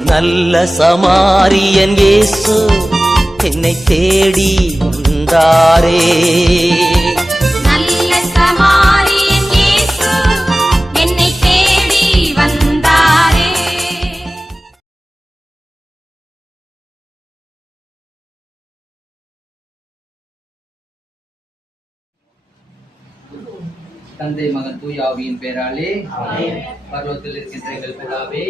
நல்ல சமாரியன் இயேசு என்னை தேடி வந்தாரே. நல்ல சமாரியன் இயேசு என்னை தேடி வந்தாரே. தந்தை மகன் தூய ஆவியின் பேராலே பர்வத்தில் இருக்கின்ற எங்கள் பிதாவே,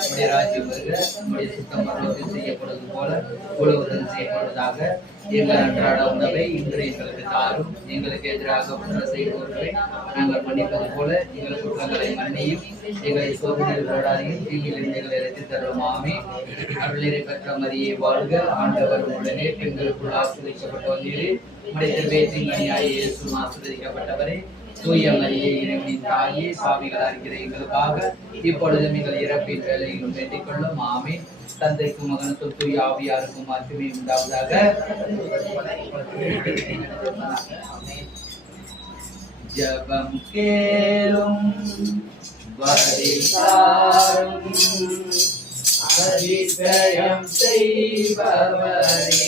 உம்முடைய ராஜ்யம் வருக, உம்முடைய சித்தம் பர்வத்தில் செய்யப்படுவது போல உலகத்தில் செய்யப்படுவதாக. எங்கள் அன்றாட உணவை இன்று எங்களுக்கு தாரும். எங்களுக்கு எதிராக குற்றம் செய்பவர்களை நாங்கள் மன்னிப்பது போல எங்கள் குற்றங்களை மன்னியும். எங்களை சோதனையில் விடாதையும் தீங்கிலிருந்து எங்களை இறக்கி தரும். ஆமென். அருளினை பெற்ற மரியே வாழ்க, ஆண்டவர் உடனே பெண்களுக்குள் ஆசீர்வதிக்கப்பட்ட வந்தீரே. உம்முடைய திருவேற்றின் கனியாய் இயேசு ஆசீர்வதிக்கப்பட்டவரே. தூய மரியே, இறைவனின் தாயே, பாவிகளாக இருக்கிற எங்களுக்காக இப்பொழுதும் எங்கள் இறப்பின் வேலையிலும் வேண்டிக் கொள்ளும். ஆமென். தந்தைக்கும் மகனுக்கும் தூய ஆவியாருக்கும் மட்டுமே உண்டாவதாக. ஜபம் கேளும் வரிசாரும் அதிசயம் செய்பவரே.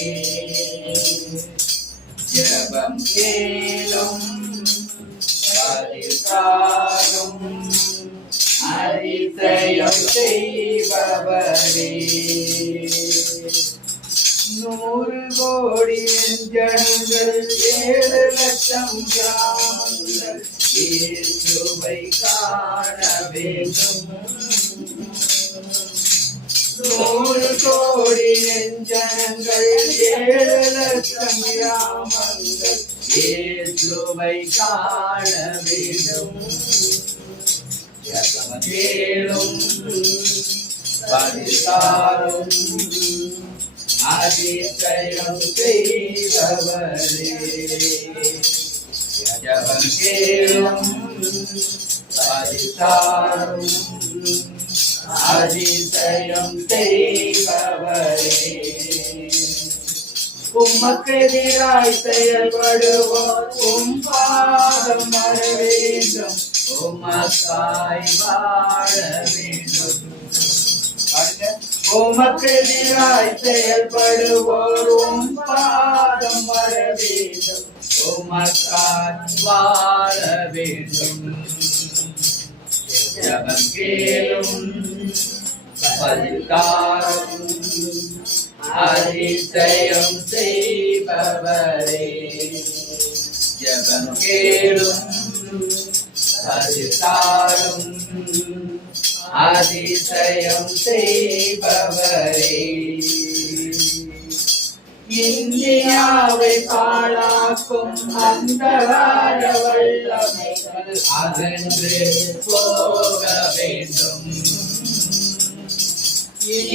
ஜபம் கேளும் வரிசாரும் அதிசயம் செய்பவரே. 100 கோடி ஜனங்கள் 7 லட்சம் கிராமங்கள் இயேசுவை காண வேண்டும். 100 கோடி ஜனங்கள் 7 லட்சம் கிராமங்கள் இயேசுவை காண வேண்டும். கேளும் பதிசாரும் அதிசயம் செய்பவரே. ஜபம் கேளும் பதிசாரும் அதிசயம் செய்பவரே. உமக்கு எதிராய் செயல்படுவோர் உம் பாதம் வர வேண்டும். உமக்காய் வாழ வேண்டும். உமக்கு எதிராய் செயல்படுவோர் உம் பாதம் வர வேண்டும். உமக்காய் வாழ வேண்டும். ஜபம் கேளும் பதில்காரும் அதிசயம் செய்பவரே. ஜபம் கேளும் பதில்காரும் அதிசயம் செய்பவரே. இந்தியாவை பாழாக்கும் அந்தகார வல்லமைகள் அகன்று போக வேண்டும்.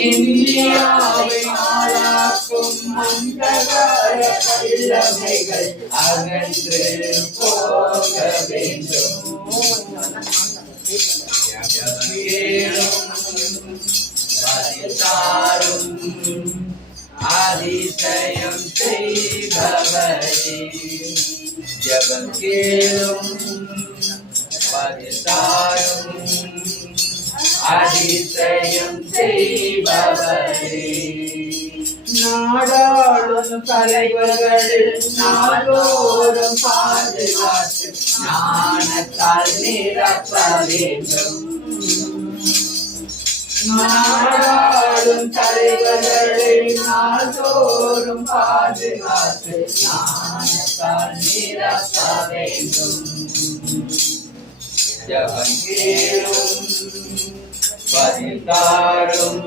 இந்தியாவை ஆளாக்கும் அந்தகார வல்லமைகள் அகன்று போக வேண்டும். பதிசாரும் அதிசயம் செய்பவரே. ஜபம் கேளும் பதிசாரும் அதிசயம் செய்பவரே. நாடாளும் தலைவர்கள் நாடோறும் பாதுகாத்து ஞானத்தால் நிரப்ப வேண்டும். நாடாளும் தலைவர்களை நாள்தோறும் பாதுகாத்து ஞானத்தால் நிரப்ப வேண்டும். ஜபம் கேளும் பதில்காரும்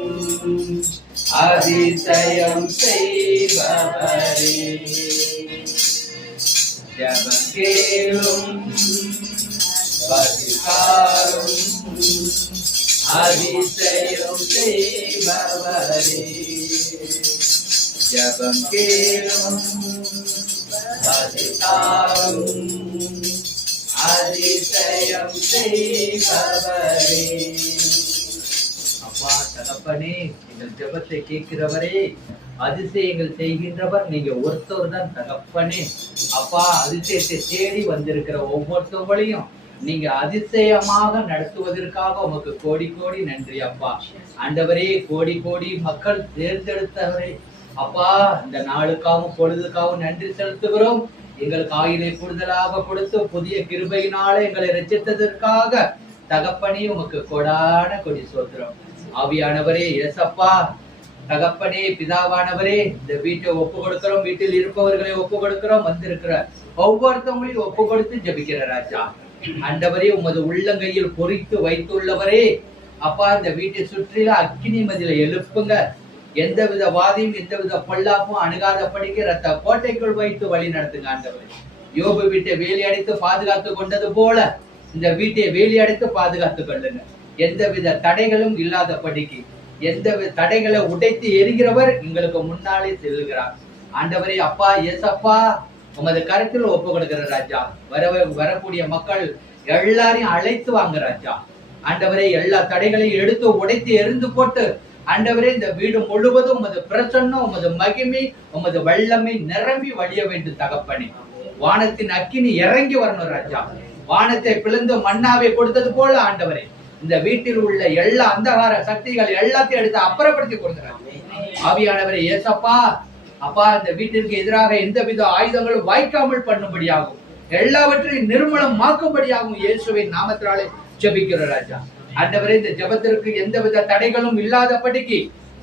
அதிசயம் செய்பவரே. ஜபம் கேளும் பதில்காரும் அதிசயம் செய்பவரே. ஜபம் கேளும் பதில்காரும் அதிசயம் செய்பவரே. அப்பா தகப்பனே, எங்கள் ஜெபத்தை கேட்கிறவரே, அதிசயங்கள் செய்கின்றவர் நீங்க ஒருத்தவர் தான் தகப்பனே. அப்பா, அதிசயத்தை தேடி வந்திருக்கிற ஒவ்வொருத்தவங்களையும் நீங்க அதிசயமாக நடத்துவதற்காக உமக்கு கோடி கோடி நன்றி அப்பா. ஆண்டவரே, கோடி கோடி மக்கள் தேர்ந்தெடுத்தவரே அப்பா, இந்த நாளுக்காகவும் பொழுதுக்காகவும் நன்றி செலுத்துகிறோம். எங்களுக்கு ஆயுளை கூடுதலாக கொடுத்து புதிய கிருபையினால எங்களை ரட்சித்ததற்காக தகப்பனே உமக்கு கொடான கொடி சோத்திரம். ஆவியானவரே, ஏசப்பா, தகப்பனே, பிதாவானவரே, இந்த வீட்டை ஒப்பு கொடுக்கிறோம், வீட்டில் இருப்பவர்களை ஒப்பு கொடுக்கிறோம், வந்திருக்கிற ஒவ்வொருத்தவங்களையும் ஒப்பு கொடுத்து ஜபிக்கிற ராஜா. ஆண்டவரே, உமது உள்ளங்கையில் பொறித்து வைத்துள்ளவரே அப்பா, இந்த வீட்டை சுற்றில அக்கினி மதில எழுப்புங்க. எந்தவித வாதியும் எந்தவித பொல்லாப்பும் அணுகாதபடிக்கு ரத்த கோட்டைக்குள் வைத்து வழி நடத்துங்க ஆண்டவரே. யோபு வீட்டை வேலி அடைத்து பாதுகாத்து கொண்டது போல இந்த வீட்டை வேலி அடைத்து பாதுகாத்து கொள்ளுங்க. எந்தவித தடைகளும் இல்லாதபடிக்கு, எந்தவித தடைகளை உடைத்து எரிகிறவர் எங்களுக்கு முன்னாலே செல்லுகிறார் ஆண்டவரே. அப்பா, ஏசப்பா, உமது கருத்தில் ஒப்பு கொடுக்கிற ராஜா. வரக்கூடிய மக்கள் எல்லாரையும் அழைத்து வாங்க ராஜா. ஆண்டவரே, எல்லா தடைகளையும் எடுத்து உடைத்து எரிந்து போட்டு ஆண்டவரே, இந்த வீடு முழுவதும் உமது பிரசன்னம், உமது மகிமை, உமது வல்லமை நிரம்பி வழிய வேண்டும் தகப்பனே. வானத்தின் அக்கினி இறங்கி வரணும் ராஜா. வானத்தை பிளந்து மண்ணாவை கொடுத்தது போல ஆண்டவரே, இந்த வீட்டில் உள்ள எல்லா அந்தகார சக்திகள் எல்லாத்தையும் எடுத்து அப்புறப்படுத்தி கொடுக்கிறாங்க ஆவியானவரே. ஏசப்பா, அப்பா, இந்த வீட்டிற்கு எதிராக எந்தவித ஆயுதங்களும் வாய்க்காமல் பண்ணும்படியாகும், எல்லாவற்றையும் நிர்மூலமாக்கும்படியாகும் இயேசுவின் நாமத்தினாலே ஜெபிக்கிற ராஜா. ஆண்டவரே, இந்த ஜெபத்திற்கு எந்தவித தடைகளும் இல்லாதபடிக்கு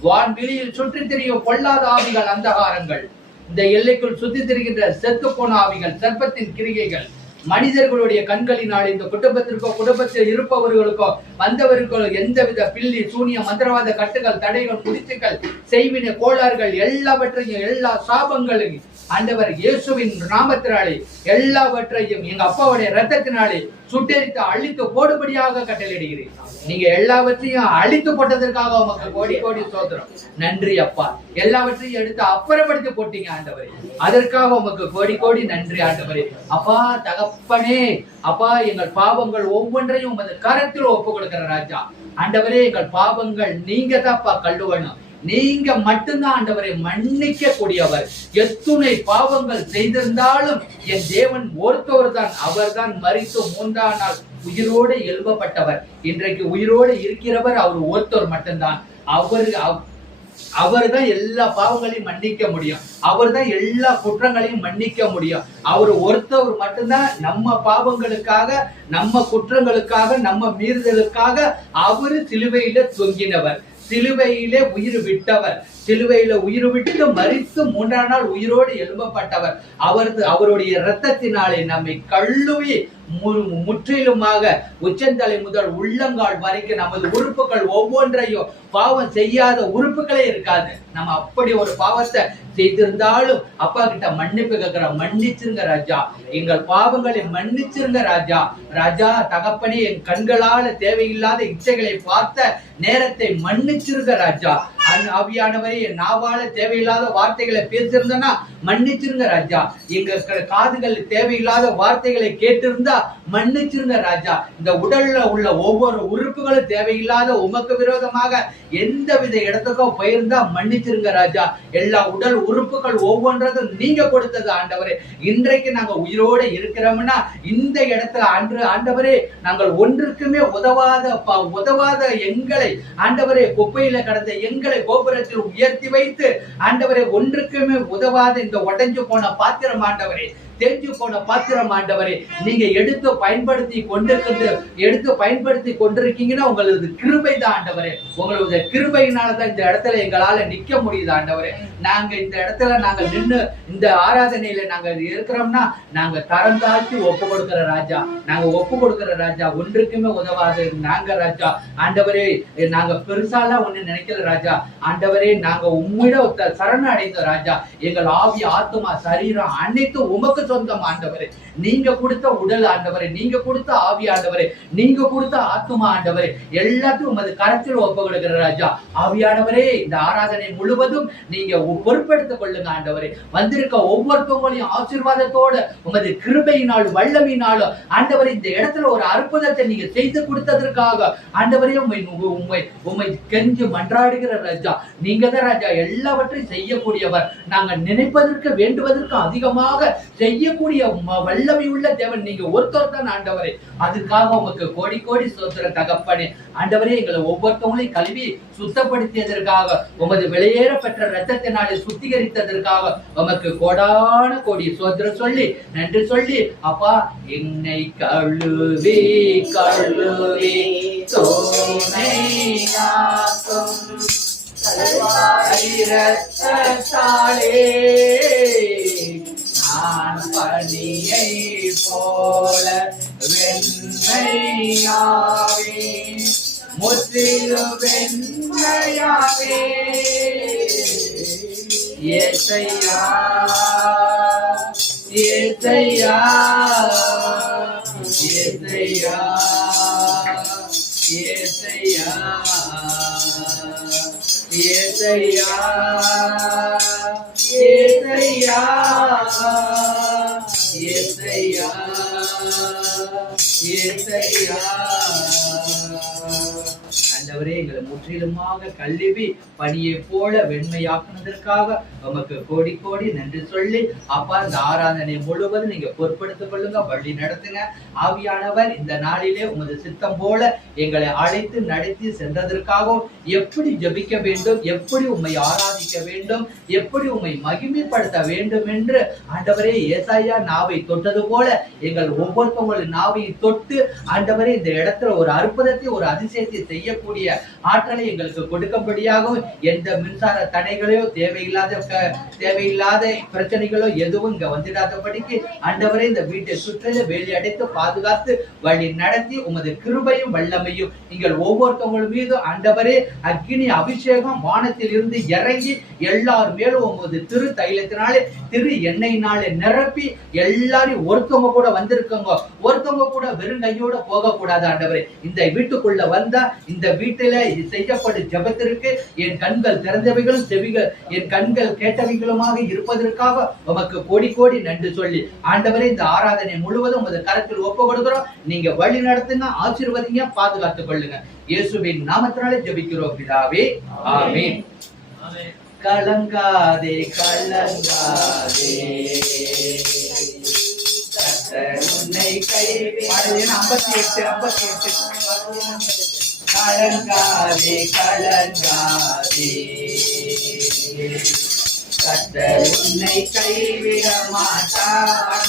வான்வெளியில் சுற்றி திரியும் பொல்லாத ஆவிகள், அந்தகாரங்கள், இந்த எல்லைக்குள் சுத்தி திரிகின்ற செத்து போன ஆவிகள், சர்ப்பத்தின் கிரிகைகள், மனிதர்களுடைய கண்களினால் இந்த குடும்பத்திற்கோ குடும்பத்தில் இருப்பவர்களுக்கோ வந்தவர்களுக்கோ எந்தவித பில்லி சூனிய மந்திரவாத கட்டுகள், தடைகள், முடிச்சுகள், செய்வினை கோளாறுகள் எல்லாவற்றையும், எல்லா சாபங்களையும் ஆண்டவர் இயேசுவின் நாமத்தினாலே எல்லாவற்றையும் எங்க அப்பாவுடைய ரத்தத்தினாலே சுட்டெரித்து அழித்து போடுபடியாக கட்டளையிடுகிறேன். நீங்க எல்லாவற்றையும் அழித்து போட்டதற்காக உமக்கு கோடி கோடி சோத்திரம். நன்றி அப்பா. எல்லாவற்றையும் எடுத்து அப்புறப்படுத்தி போட்டீங்க ஆண்டவரே, அதற்காக உமக்கு கோடி கோடி நன்றி ஆண்டவரே. அப்பா, தகப்பனே, அப்பா, எங்கள் பாவங்கள் ஒவ்வொன்றையும் உமது கரத்தில் ஒப்பு கொடுக்கிற ராஜா. ஆண்டவரே, எங்கள் பாவங்கள் நீங்க தான்ப்பா கழுவணும். நீங்க மட்டும்தான் ஆண்டவரை மன்னிக்க கூடியவர். எத்துணை பாவங்கள் செய்திருந்தாலும் என் தேவன் ஒருத்தவர் தான். அவர் தான் மரித்து 3ஆம் நாள் உயிரோடு எழுப்பப்பட்டவர். இன்றைக்கு உயிரோடு இருக்கிறவர் அவர் ஒருத்தவர் மட்டும்தான். அவர் தான் எல்லா பாவங்களையும் மன்னிக்க முடியும். அவர் தான் எல்லா குற்றங்களையும் மன்னிக்க முடியும். அவர் ஒருத்தவர் மட்டும்தான் நம்ம பாவங்களுக்காக, நம்ம குற்றங்களுக்காக, நம்ம மீறுதலுக்காக அவரு சிலுவையில தொங்கினவர், சிலுவையிலே உயிர் விட்டவர், சிலுவையில உயிர் விட்டு மரித்து 3ஆம் நாள் உயிரோடு எழுப்பப்பட்டவர். அவருடைய இரத்தத்தினாலே நம்மை கழுவி முற்றிலுமாக உச்சந்தலை முதல் உள்ளங்கால் வரைக்கும் நமது உறுப்புகள் ஒவ்வொன்றையும், பாவம் செய்யாத உறுப்புகளே இருக்காது. நம்ம அப்படி ஒரு பாவத்தை செய்திருந்தாலும் அப்பா கிட்ட மன்னிப்பு கேட்கிற, மன்னிச்சிருங்க ராஜா, எங்கள் பாவங்களை மன்னிச்சிருங்க ராஜா. ராஜா தகப்பனே, என் கண்களால தேவையில்லாத இச்சைகளை பார்த்த நேரத்தை மன்னிச்சிருங்க ராஜா. ஆவியானவரே, என் நாவால தேவையில்லாத வார்த்தைகளை பேசியிருந்தனா மன்னிச்சிருங்க ராஜா. எங்க காதுகள் தேவையில்லாத வார்த்தைகளை கேட்டிருந்தா மன்னிச்சிருங்க ராஜா. இந்த உடல்ல உள்ள ஒவ்வொரு உறுப்புகளும் தேவையில்லாத உமக்கு விரோதமாக எந்தவித இடத்துக்கோ போயிருந்தா மன்னிச்சிருங்க ராஜா. எல்லா உடல் உறுப்புகள் ஒவ்வொன்றதும் நீங்க கொடுத்தது ஆண்டவரே. இன்றைக்கு நாங்க உயிரோட இருக்கிறோம்னா இந்த இடத்துல ஆண்டவரே, நாங்கள் ஒன்றுக்குமே உதவாத எங்களை ஆண்டவரே, குப்பையில கடந்த எங்களை கோபுரத்தில் உயர்த்தி வைத்து ஆண்டவரே, ஒன்றுக்குமே உதவாத இந்த உடைஞ்சு போன பாத்திரம் ஆண்டவரே, தெரிஞ்சு போன பாத்திரம் ஆண்டவரே, நீங்க எடுத்து பயன்படுத்தி கொண்டிருக்கீங்கன்னா உங்களது கிருபை தான் ஆண்டவரே. உங்களது கிருபையினாலதான் இந்த இடத்துல எங்களால நிக்க முடியுது ஆண்டவரே. நாங்க இந்த இடத்துல நாங்க நின்று இந்த ஆராதனையில நாங்க இருக்கிறோம்னா நாங்க தரம் தாழ்த்தி ஒப்பு கொடுக்கிற ராஜா, நாங்க ஒப்பு கொடுக்கிற ராஜா. ஒன்றுக்குமே உதவாது நாங்க ராஜா. ஆண்டவரே, நாங்க பெருசாலாம் ஒண்ணு நினைக்கல ராஜா. ஆண்டவரே, நாங்க உம்மிட சரண அடைந்த ராஜா. எங்கள் ஆவி, ஆத்துமா, சரீரம் அனைத்தும் உமக்கு சொந்தம் ஆண்டவரே. நீங்க கொடுத்த உடல் ஆண்டவரே, நீங்க கொடுத்த ஆவி ஆண்டவரே, நீங்க கொடுத்த ஆத்துமா ஆண்டவரே, எல்லாத்தையும் உமது கரத்தில் ஒப்பு கொடுக்கிற ராஜா. ஆவியானவரே, இந்த ஆராதனை முழுவதும் நீங்க பொறுப்பெடுத்துக் கொள்ளுங்க ஆண்டவரே. வந்திருக்க ஒவ்வொருத்தவங்களையும் ஆசீர்வாதத்தோட உமது கிருபையினாலும் வல்லமையினாலும் ஆண்டவரே, இந்த இடத்துல ஒரு அற்புதத்தை நீங்க செய்து கொடுத்ததற்காக ஆண்டவரே உம்மை கெஞ்சு மன்றாடுகிற ராஜா. நீங்க தான் ராஜா எல்லாவற்றையும் செய்யக்கூடியவர். நாங்க நினைப்பதற்கு வேண்டுவதற்கு அதிகமாக செய்ய செய்யக்கூடிய வல்லமை உள்ள தேவன் நீங்க ஒருத்தர் தான் ஆண்டவரே. அதுக்காக உமக்கு கோடி கோடி ஸ்தோத்திரம் தகப்பனே. ஆண்டவரே, எங்களை ஒவ்வொருத்தவங்களையும் கழுவி சுத்தப்படுத்தியதற்காக, உமது வெளியேற பெற்ற இரத்தத்தினாலே சுத்திகரித்ததற்காக உமக்கு கோடான கோடி ஸ்தோத்திரம் சொல்லி நன்றி சொல்லி, அப்பா என்னை கழுவி கழுவி தோனையாக்கும் இரத்தத்தாலே நான் பனியை போல வெண்மையாவே, முற்றிலும் வெண்மையாவே. ஏசையா ஏசையா ஏசையா ஏசையா ஏசையா ஏசையா ஏசையா ஏசையா. ஆண்டவரே, எங்களை முற்றிலுமாக கழுவி பனியை போல வெண்மையாக்குனதற்காக உமக்கு கோடி கோடி நன்றி சொல்லி, அப்பா இந்த ஆராதனை முழுவதும் நீங்க பொறுப்படுத்திக் கொள்ளுங்க, வழி நடத்துங்க. ஆவியானவர் இந்த நாளிலே உமது சித்தம் போல எங்களை அழைத்து நடத்தி சென்றதற்காகவும், எப்படி ஜெபிக்க வேண்டும், எப்படி உம்மை ஆராதிக்க வேண்டும், எப்படி உம்மை மகிமைப்படுத்த வேண்டும் என்று ஆண்டவரே ஏசாயா நாவை தொட்டது போல எங்கள் ஒவ்வொருத்தவங்களின் நாவை தொட்டு ஆண்டவரே இந்த இடத்துல ஒரு அற்புதத்தை, ஒரு அதிசயத்தை செய்யக்கூடிய ஆற்றலை எங்களுக்கு கொடுக்கும்படியாகவும், எந்த மின்சார தடைகளையோ தேவையில்லாத பிரச்சனைகளோ எதுவும் இங்க வந்துடாதபடிக்கு ஆண்டவரே இந்த வீட்டை சுற்றிலும் வேலி அடைத்து பாதுகாத்து வழி நடத்தி உமது கிருபையும் வல்லமையும் நீங்கள் ஒவ்வொருத்தவங்கள் மீது ஆண்டவரே அக்கினி அபிஷேகம் வானத்தில் இருந்து இறங்கி எல்லார் மேலும் உமது திரு தைலத்தினாலே திரு எண்ணெயினாலே நிரப்பி எல்லாரையும் ஒருத்தவங்க கூட வந்திருக்கவங்க ஒருத்தவங்க கூட வெறும் கையோட போக கூடாது ஆண்டவரே. இந்த வீட்டுக்குள்ள வந்தா இந்த வீட்டில செய்யப்படும் ஜெபத்திற்கு என் கண்கள் திறந்தவைகளும் செவிகள் என் கண்கள் கேட்டவைகளுமாக இருப்பதற்காக உமக்கு கோடி கோடி நன்றி சொல்லி, ஆண்டவரே இந்த ஆராதனை முழுவதும் உமது கரத்தில் ஒப்பு கொடுக்கிறோம். நீங்க வழி நடத்துங்க, ஆசீர்வதிங்க, பாதுகாத்துக் கொள்ளுங்க. இயேசுவின் நாமத்தினாலே ஜெபிக்கிறோம் பிதாவே, ஆமென். கலங்காதே கலங்காதே, கர்த்தர் உன்னை கைவிடாதே. 58 கலங்காதே கலங்காதே, கர்த்தர் உன்னை கைவிட மாட்டார்.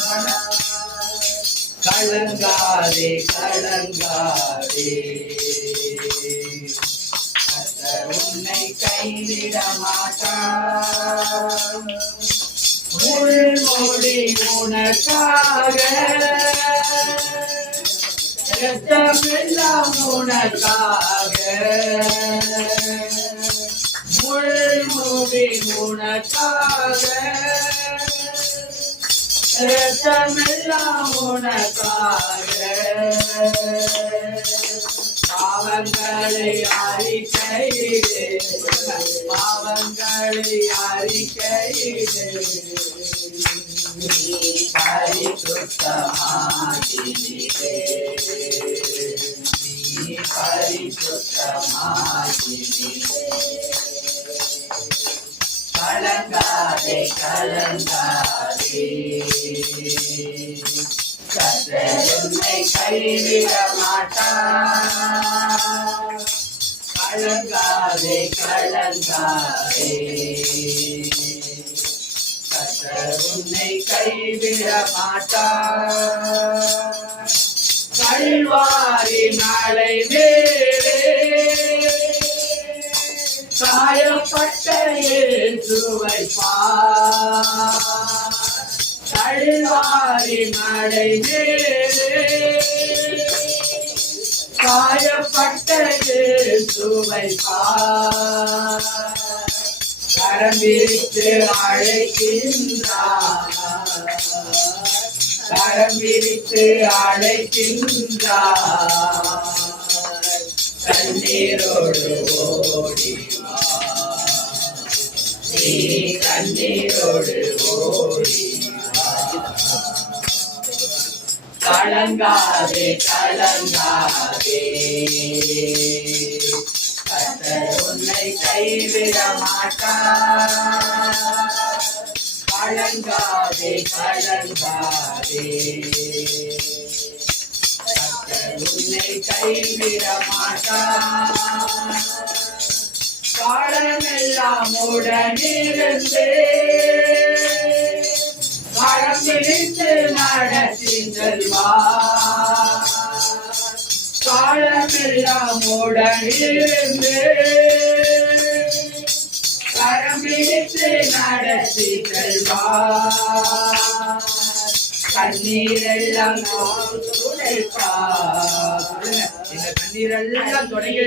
கலங்காதே கலங்காதே, கர்த்தர் உன்னை கைவிட மாட்டார். முள்முடி உனக்காக, இரத்தமெல்லாம் உனக்காக, முள்முடி உனக்காக, இரத்தமெல்லாம் உனக்காக. பாவங்களை அறிக்கையிடு, பாவங்களை அறிக்கையிடு, பரிசுத்தமாகினே, நீ பரிசுத்தமாகினே. கலங்காதே கலங்காதே, கர்த்தர் உன்னை கைவிட மாட்டார். கலங்காதே கலங்காதே, கர்த்தர் உன்னை கைவிட மாட்டார். கல்வாரி மலை மேலே காயப்பட்ட இயேசுவை பார். கல்வாரி மலை மேலே காயப்பட்ட இயேசுவை பார். கரம் விரித்து அழைக்கின்றார், கரம் விரித்து அழைக்கின்றார். கண்ணீரோடு ஓடி வா, நீ கண்ணீரோடு ஓடி வா. கலங்காதே கலங்காதே, கர்த்தர் உன்னை கைவிட மாட்டார். கலங்காதே கலங்காதே கர்த்தர் உன்னை கைவிட மாட்டார் காலமெல்லாம் உடனிருந்து கரம் பிடித்து நடத்தி செல்வார் காலமெல்லாம் உடனிருந்து கரம் பிடித்து நடத்தி செல்வார் கண்ணீரெல்லாம் துடைப்பார் இந்த கண்ணீரெல்லாம் தொடங்கி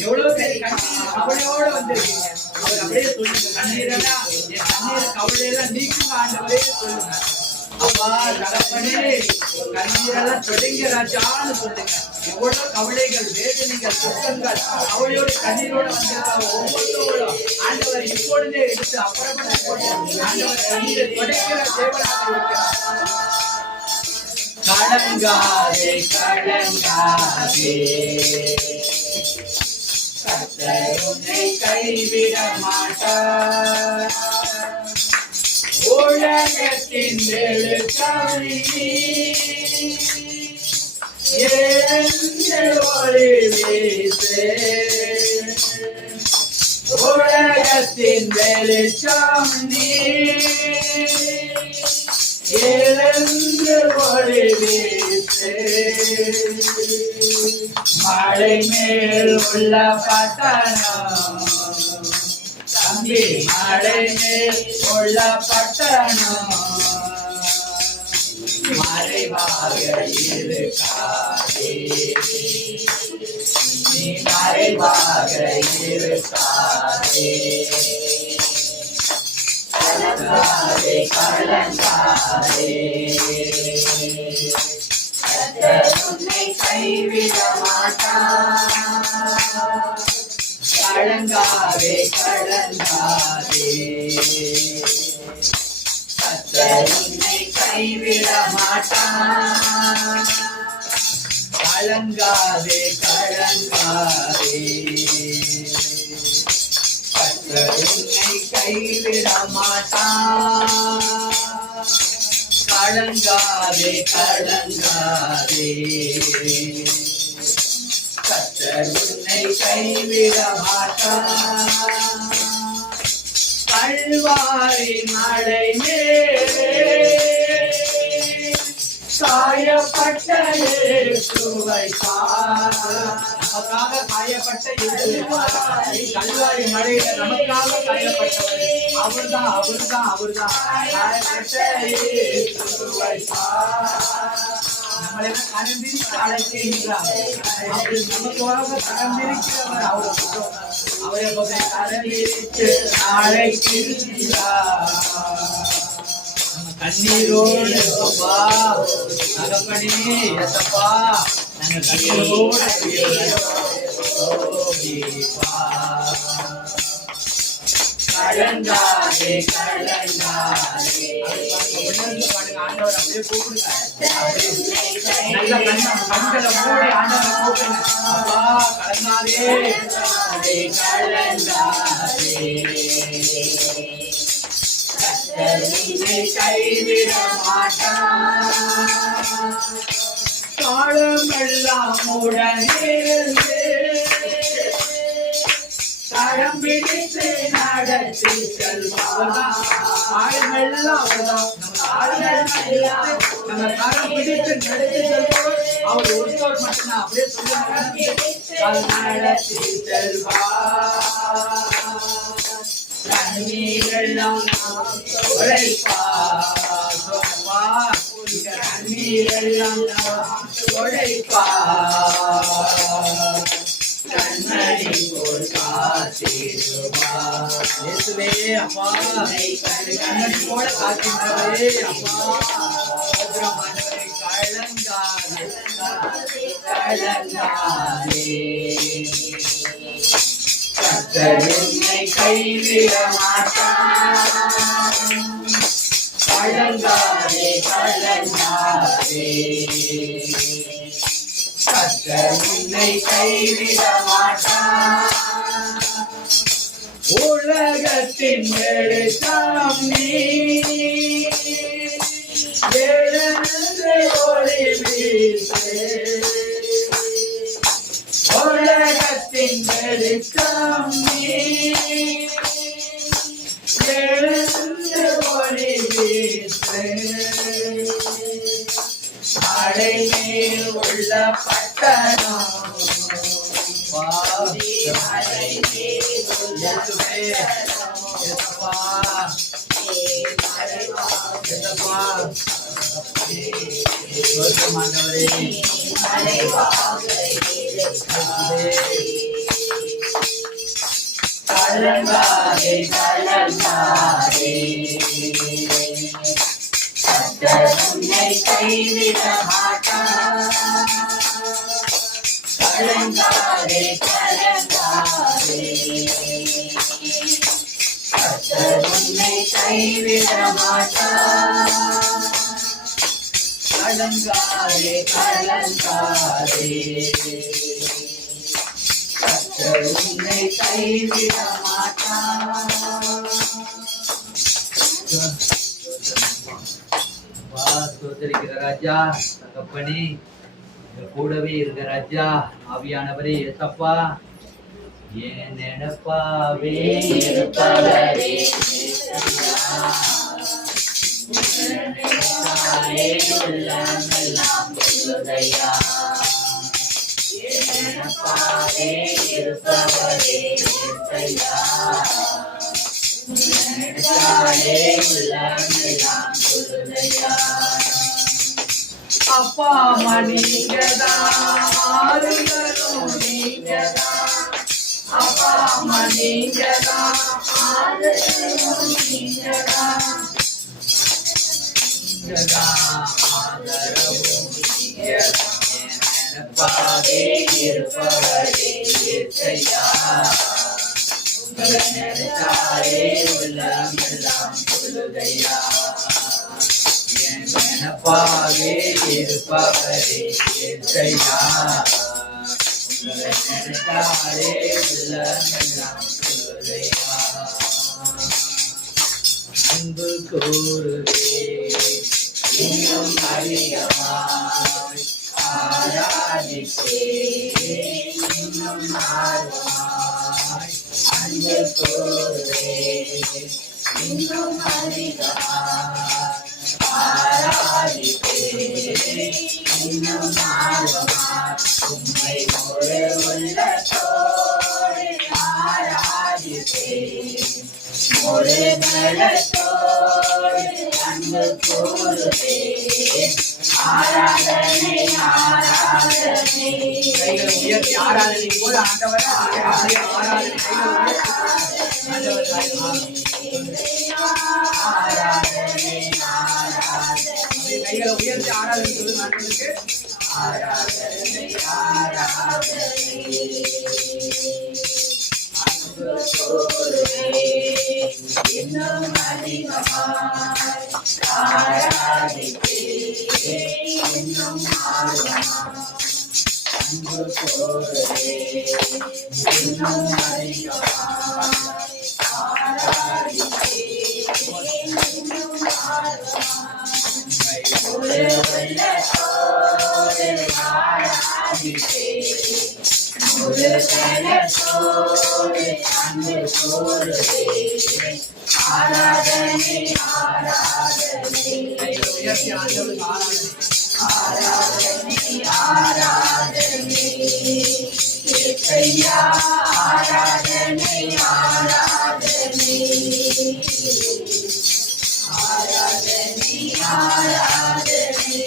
எவ்வளவு பெரிய கண்ணீர் கவலையோட வந்திருக்கீங்க அவர் அப்படியே சொல்லுங்க கண்ணீரெல்லாம் என் கண்ணீர் கவலையெல்லாம் நீக்குங்க ஆண்டவரே சொல்லுங்க அப்பா தகப்பனே கண்ணீரெல்லாம் தொடங்கி ராஜான்னு சொல்லுங்க எவ்வளவு கவலைகள் வேதனைகள் துக்கங்கள் கவலையோட கண்ணீரோட வந்திருக்காங்க ஒவ்வொருத்தோடும் ஆண்டவர் இப்பொழுதே எடுத்து அப்புறப்பட்ட போட்டு ஆண்டவர் கண்ணீரை தொடக்கிற தேவனாக இருக்கிறார் கலங்காதே கலங்காதே கர்த்தர் உன்னை கைவிட மாட்டார் உலகத்தின் வெளிச்சம் எழுந்து ஒளி வீசு உலகத்தின் வெளிச்சம் நீ எழுந்து ஒளி வீசு மலை மேல் உள்ள பட்டணம் தம்பி மலை மேல் உள்ள பட்டணம் மறைவாக இருக்காதே நீ மறைவாக இருக்காதே கலங்காதே கலங்காதே கர்த்தர் உன்னை கைவிட மாட்டார் கலங்காதே கலங்காதே கர்த்தர் உன்னை கைவிட மாட்டார் கலங்காதே கலங்காதே கர்த்தர் உன்னை கைவிட மாட்டார் கலங்காதே கலங்காதே கர்த்தர் உன்னை கைவிட மாட்டார் கல்வாரி மலை மேலே காயப்பட்ட இயேசுவை நமக்காக காயப்பட்ட கல்வாரி மலையில நமக்காக காயப்பட்டவர் அவர்தான் அவர்தான் அவர்தான் காயப்பட்ட இயேசுவை நம்மளை கரம்பிரித்து அழைக்கின்றார் அவர் நமக்காக கரம்பிரிக்கிறவர் அவரை கரம்பிரித்து அழைக்கின்றார் கண்ணீரோடு அப்பா தகப்பனே எசப்பா நாங்கள் கண்ணீரோடு கலங்காதே கலங்காதே ஆண்டவர் அப்படியே கூப்பிடுங்க நல்ல கண்களை மூடி ஆண்டவரை கூப்பிடுங்க அப்பா கலங்காதே கலங்காதே உன்னை கைவிட மாட்டார் காலமெல்லாம் உடனிருந்து கரம் பிடித்து நடத்தி செல்வார் காலமெல்லாம் அவர்தான் நம்ம கரம் பிடித்து நடத்தி செல்வார் அவர் ஒருத்தர் மட்டும்தான் அப்படியே சொல்லுங்க நடத்தி செல்வார் கண்ணீரெல்லாம் உழைப்பார் கண்ணீரெல்லாம் உழைப்பார் கண்ணனை போல் காத்திடுவார் இயேசுவே அப்பா கண்ணனை போல காக்கின்றவரே அப்பா பத்திரமானவரை கலங்காதே கலங்காதே கர்த்தர் உன்னை கைவிட மாட்டார் கலங்காதே கலங்காதே கர்த்தர் உன்னை கைவிட மாட்டார் உலகத்தில் உலகத்தின் வெளிச்சம் நீ எழுந்து ஒளி வீசு உலகத்தின் வெளிச்சம் நீ எழுந்து ஒளி வீசு மலை மேல் உள்ள பட்டணம் மலை மேல் உள்ள கலங்காதே கலங்காதே உன்னை கைவிட மாட்டார் கலங்காதே கலங்காதே உன்னை கைவிட மாட்டார் கலங்காதே கலங்காதே உன்னை கைவிட மாட்டார். சோதரிக்கிற ராஜா தகப்பனே கூடவே இருக்கிற ராஜா ஆவியானவரே ஏசப்பா ஏன் நினைப்பாவே இருப்பவரே உள்ளமெல்லாம் சொல்லுதையா நினைப்பாவே இருப்பவரே உள்ளமெல்லாம் சொல்லுதையா அப்பா நீங்கதான் ஆறுதலும் நீங்கதான் அப்பா நீங்கதான் ஆறுதலும் நீங்கதான் ஆதரவும் நீங்கதான் நினைப்பாவே இருப்பவரே இசையா உங்களை நினைத்தாலே உள்ளமெல்லாம் சொல்லுதையா நினைப்பாவே இருப்பவரே இசையா உங்களை நினைத்தாலே உள்ளமெல்லாம் சொல்லுதையா அன்பு கூறுவே இன்னும் அதிகமாய் ஆராதிப்பே இன்னும் ஆர்வமாய் அன்பு கூறுவே இன்னும் அதிகமாய் ஆராதிப்பே இன்னும் ஆர்வமாய் உம்மை முழு உள்ளத்தோடு ஆராதிப்பே முழு பலத்தோடு அன்பு கூறுவே ஆராதனை ஆராதனை கைகளை உயர்த்தி ஆராதனை போல ஆண்டவரே ஆராதனை கைகளை உயர்த்தி ஆராதனை சொல்லுங்க ஆண்டவருக்கு ஆராதனை ஆராதனை அன்பு கூறுவே இன்னும் அதிகமாய் ஆராதிப்பே இன்னும் ஆர்வமாய் அன்பு கூறுவே இன்னும் அதிகமாய் ஆராதிப்பே இன்னும் ஆர்வமாய் முழு உள்ளத்தோடு ஆராதிப்பே முழு பலத்தோடு அன்பு கூறுவே ஆராதனை ஆராதனை உயர்த்தி ஆண்டவருக்கு ஆராதனை ஆராதனை இசையா ஆராதனை ஆராதனை ஆராதனை ஆராதனை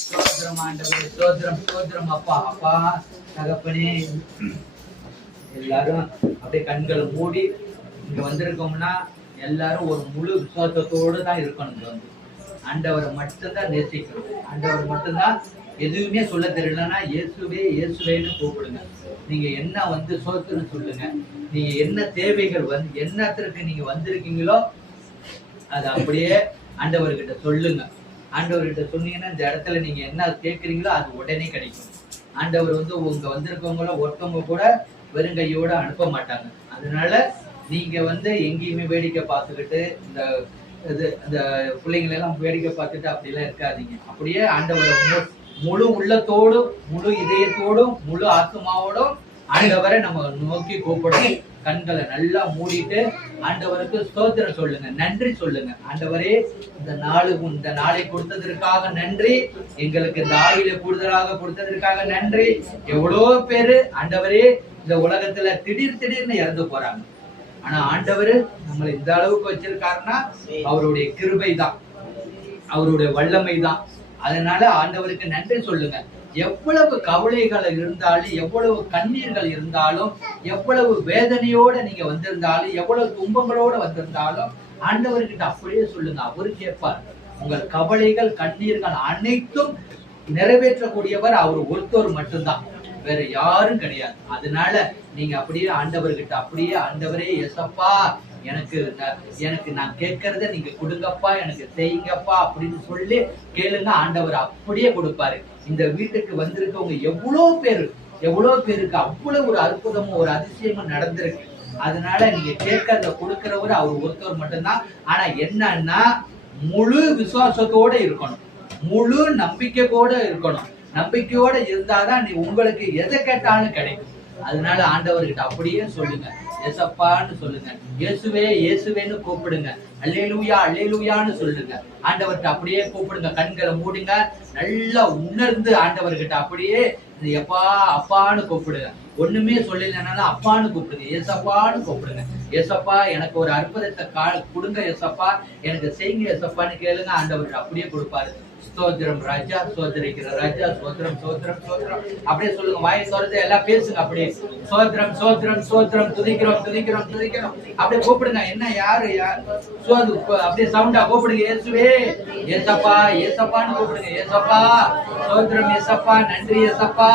ஸ்தோத்திரம் ஆண்டவரே ஸ்தோத்திரம் ஸ்தோத்திரம் அப்பா அப்பா தகப்பனே எல்லாரும் அப்படியே கண்களை மூடி இங்க வந்திருக்கோம்னா எல்லாரும் ஒரு முழு விசுவாசத்தோடு தான் இருக்கணும். இங்க வந்து ஆண்டவரை மட்டும்தான் நேசிக்கணும். ஆண்டவர் மட்டும்தான் எதுவுமே சொல்ல தெரியலன்னா இயேசுவே இயேசுவேன்னு கூப்பிடுங்க. நீங்க என்ன வந்து சோத்துன்னு சொல்லுங்க. நீங்க என்ன தேவைகள் வந்து என்னத்திற்கு நீங்க வந்திருக்கீங்களோ அதை அப்படியே ஆண்டவர்கிட்ட சொல்லுங்க. ஆண்டவர்கிட்ட சொன்னீங்கன்னா இந்த இடத்துல நீங்க என்ன கேட்குறீங்களோ அது உடனே கிடைக்கும். ஆண்டவர் வந்து உங்க வந்திருக்கவங்கள ஒருத்தவங்க கூட வெறுங்கையோட அனுப்ப மாட்டாங்க. அதனால நீங்க வந்து எங்கேயுமே வேடிக்கை பார்த்துக்கிட்டு இந்த பிள்ளைங்களை எல்லாம் வேடிக்கை பார்த்துட்டு அப்படிலாம் இருக்காதீங்க. அப்படியே ஆண்டவரை முழு உள்ளத்தோடும் முழு இதயத்தோடும் முழு ஆத்மாவோடும் ஆண்டவரை நம்ம நோக்கி கூப்பிடணும். கண்களை நல்லா மூடிட்டு ஆண்டவருக்கு ஸ்தோத்திரம் சொல்லுங்க, நன்றி சொல்லுங்க. ஆண்டவரே, இந்த நாளை கொடுத்ததற்காக நன்றி, எங்களுக்கு இந்த ஆயுளை கூடுதலாக கொடுத்ததற்காக நன்றி. எவ்வளோ பேரு ஆண்டவரே இந்த உலகத்துல திடீர்னு இறந்து போறாங்க. ஆனா ஆண்டவர் நம்மளை இந்த அளவுக்கு வச்சிருக்காருன்னா அவருடைய கிருபை தான், அவருடைய வல்லமை தான். அதனால ஆண்டவருக்கு நன்றி சொல்லுங்க. எவ்வளவு கவலைகள் இருந்தாலும், எவ்வளவு கண்ணீர்கள் இருந்தாலும், எவ்வளவு வேதனையோட நீங்க வந்திருந்தாலும், எவ்வளவு துன்பங்களோட வந்திருந்தாலும் ஆண்டவர்கிட்ட அப்படியே சொல்லுங்க. அவரு கேட்பார். உங்கள் கவலைகள் கண்ணீர்கள் அனைத்தும் நிறைவேற்றக்கூடியவர் அவர் ஒருத்தர் மட்டும்தான், வேற யாரும் கிடையாது. அதனால நீங்க அப்படியே ஆண்டவர்கிட்ட அப்படியே, ஆண்டவரே ஏசப்பா, எனக்கு நான் கேட்கறத நீங்க கொடுங்கப்பா, எனக்கு செய்யுங்கப்பா அப்படின்னு சொல்லி கேளுங்க. ஆண்டவர் அப்படியே கொடுப்பாரு. இந்த வீட்டுக்கு வந்திருக்கவங்க எவ்வளவு பேருக்கு அவ்வளவு ஒரு அற்புதமும் ஒரு இருக்கணும் நடந்திருக்கு. அதனால நீங்க கேட்கறத கொடுக்கிறவர் அவர் ஒருத்தர் மட்டும்தான். ஆனா என்னன்னா, முழு விசுவாசத்தோட இருக்கணும், முழு நம்பிக்கையோட இருக்கணும். நம்பிக்கையோட இருந்தாதான் நீ உங்களுக்கு எதை கேட்டாலும் கிடைக்கும். அதனால ஆண்டவர்கிட்ட அப்படியே சொல்லுங்க, ஏசப்பான்னு சொல்லுங்க, இயேசுவே இயேசுவேன்னு கூப்பிடுங்க, அல்லேலூயா அல்லேலூயான்னு சொல்லுங்க. ஆண்டவர்கிட்ட அப்படியே கூப்பிடுங்க, கண்களை மூடுங்க, நல்லா உணர்ந்து ஆண்டவர்கிட்ட அப்படியே எப்பா அப்பான்னு கூப்பிடுங்க. ஒண்ணுமே சொல்லலைனாலும் அப்பான்னு கூப்பிடுங்க, ஏசப்பான்னு கூப்பிடுங்க. ஏசப்பா, எனக்கு ஒரு அற்புதத்தை கொடுங்க ஏசப்பா, எனக்கு செய்யுங்க ஏசப்பான்னு கேளுங்க. ஆண்டவர்கிட்ட அப்படியே கொடுப்பாரு. ஸ்தோத்திரம் ராஜா, சோதரிக்கிற ராஜா, சோத்திரம் சோத்திரம் சோத்திரம் அப்படியே சொல்லுங்க. வாயை திறந்து எல்லாம் பேசுங்க. அப்படியே சோத்திரம் சோத்திரம் சோத்திரம், துதிக்கிறோம் துதிக்கிறோம் துதிக்கிறோம் அப்படியே கூப்பிடுங்க. என்ன யாரு அப்படியே சவுண்டா கூப்பிடுங்க. இயேசுவே ஏசப்பா ஏசப்பான்னு கூப்பிடுங்க. ஏசப்பா சோத்திரம், ஏசப்பா நன்றி, ஏசப்பா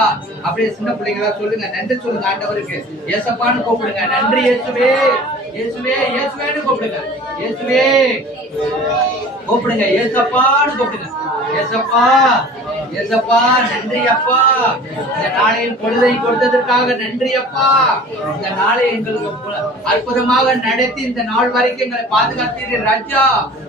அப்படியே சின்ன பிள்ளைங்களா சொல்லுங்க, நன்றி சொல்லுங்க ஆண்டவருக்கு. ஏசப்பான்னு கூப்பிடுங்க. நன்றி இயேசுவே இயேசுவே இயேசுவேன்னு கூப்பிடுங்க. இயேசுவே கூப்பிடுங்க, ஏசப்பான்னு கூப்பிடுங்க. ஏசப்பா ஏசப்பா நன்றி அப்பா, இந்த நாளையும் பொழுதை கொடுத்ததற்காக நன்றி அப்பா. இந்த நாளை எங்களுக்கு அற்புதமாக நடத்தி இந்த நாள் வரைக்கும் எங்களை பாதுகாத்தீர்கள் ராஜா,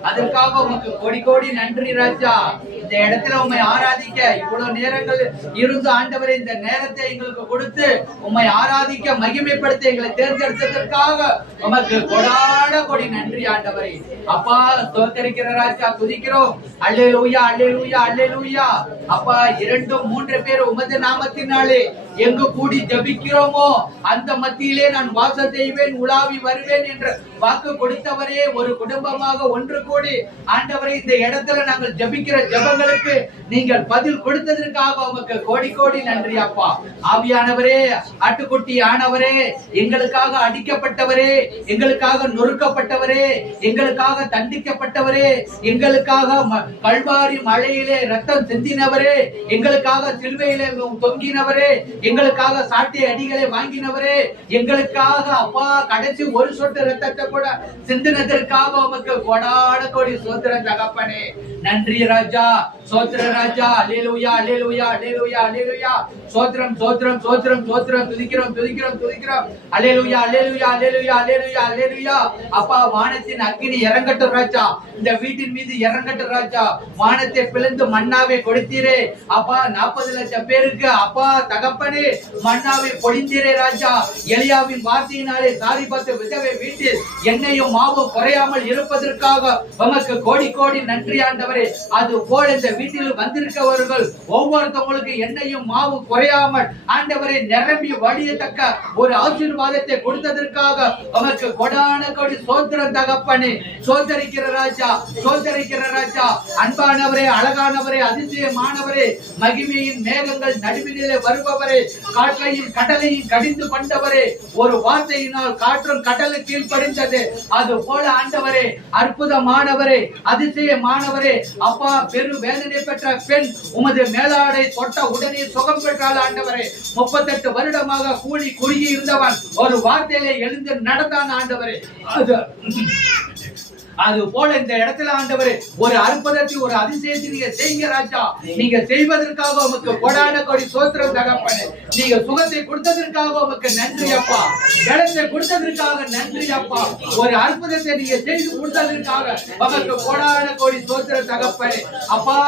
அதற்காக உங்களுக்கு கோடி கோடி நன்றி ராஜா. இந்த இடத்துல உண்மை ஆராதிக்க இவ்வளவு நேரங்கள் இருந்து ஆண்டவரை இந்த நேரத்தை எங்களுக்கு கொடுத்து உண்மை ஆராதிக்க மகிமைப்படுத்த எங்களை தேர்ந்தெடுத்ததற்காக உமக்கு கொடான கொடி நன்றி ஆண்டவரை. அப்பா ஸ்தோத்திரிக்கிற ராஜா, துதிக்கிறோம். அல்லேலூயா அல்லேலூயா அல்லேலூயா. அப்பா 2-3 பேர் உமது நாமத்தினாலே எங்கு கூடி ஜபிக்கிறோமோ அந்த மத்தியிலே நான் வாசம் செய்வேன், உலாவி வருவேன் என்ற வாக்கு கொடுத்தவரே, ஒரு குடும்பமாக ஒன்று கூடி ஆண்டவரை இந்த இடத்துல நாங்கள் ஜபிக்கிற ஜபங்களுக்கு நீங்கள் பதில் கொடுத்ததற்காக உமக்கு கோடி கோடி நன்றி அப்பா. ஆவியானவரே, ஆட்டுக்குட்டி ஆனவரே, எங்களுக்காக அடிக்கப்பட்டவரே, எங்களுக்காக நொறுக்கப்பட்டவரே, எங்களுக்காக தண்டிக்கப்பட்டவரே, எங்களுக்காக கல்வாரி மலையிலே ரத்தம் சிந்தினவரே, எங்களுக்காக சிலுவையிலே தொங்கினவரே, எங்களுக்காக சாட்டிய அடிகளை வாங்கினவரே, எங்களுக்காக அப்பா கடைசி ஒரு சொட்டு ரத்தத்தை கூட சிந்தினதற்காக உமக்கு கொடான கோடி சோத்திரம் தகப்பனே. நன்றி ராஜா, சோத்திர ராஜா. அல்லேலூயா அல்லேலூயா அல்லேலூயா அல்லேலூயா. சோத்திரம் சோத்திரம் சோத்திரம் சோத்திரம், துதிக்கிறோம் துதிக்கிறோம் துதிக்கிறோம். அல்லேலூயா அல்லேலூயா அல்லேலூயா அல்லேலூயா அல்லேலூயா. அப்பா, வானத்தின் அக்கினி இறங்கட்டும் ராஜா, இந்த வீட்டின் மீது இறங்கட்டும் ராஜா. வானத்தை பிளந்து மன்னாவை கொடுத்தீரே அப்பா, 40 லட்சம் பேருக்கு அப்பா தகப்பனே மன்னாவை பொழிந்தீரே ராஜா. எலியாவின் வார்த்தையினாலே சாரிபாத்து விதவை வீட்டில் எண்ணெயும் மாவும் குறையாமல் இருப்பதற்காக உமக்கு கோடி கோடி நன்றி ஆண்டவரே. அது போல இந்த வீட்டில் வந்திருக்கவர்கள் ஒவ்வொருத்தவங்களுக்கு எண்ணெயும் மாவும் குறையாமல் ஆண்டவரை நிரம்பி வழியத்தக்க ஒரு ஆசீர்வாதத்தை கொடுத்ததற்காக உமக்கு கொடான கோடி சோத்திரம் தகப்பனே. சோதரிக்கிற ராஜா, சோதரிக்கிற ராஜா. அன்பானவரே, அழகானவரே, அதிசயமானவரே, மகிமையின் மேகங்கள் நடுவினிலே வருபவரே, காற்றையும் கடலையும் கடிந்து கொண்டவரே, ஒரு வார்த்தையினால் காற்றும் கடலுக்கு கீழ்ப்படிந்தது. அது போல ஆண்டவரே, அற்புதமானவரே, அதிசயமானவரே, அப்பா, பெரு வேதனை பெற்ற பெண் உமது மேலாடை தொட்ட உடனே சுகம் பெற்றால் ஆண்டவரே. 38 வருடமாக கூலி குறுகி இருந்தவன் ஒரு வார்த்தையிலே எழுந்து நடந்தான் ஆண்டவரே. அது போல இந்த இடத்துல ஆண்டவரே ஒரு அற்புதத்தை ஒரு அதிசயத்தை நீங்க செய்யுங்க ராஜா. நீங்க செய்வதற்காக உமக்கு கொடான கொடி சோத்திரம் தகப்பனே. நீங்க சுகத்தை கொடுத்ததற்காக உமக்கு நன்றி அப்பா. பலத்தை கொடுத்ததற்காக நன்றி அப்பா. ஒரு அற்புதத்தை நீங்க செய்து கொடுத்ததற்காக உமக்கு கொடான கொடி சோத்திரம் தகப்பனே. அப்பா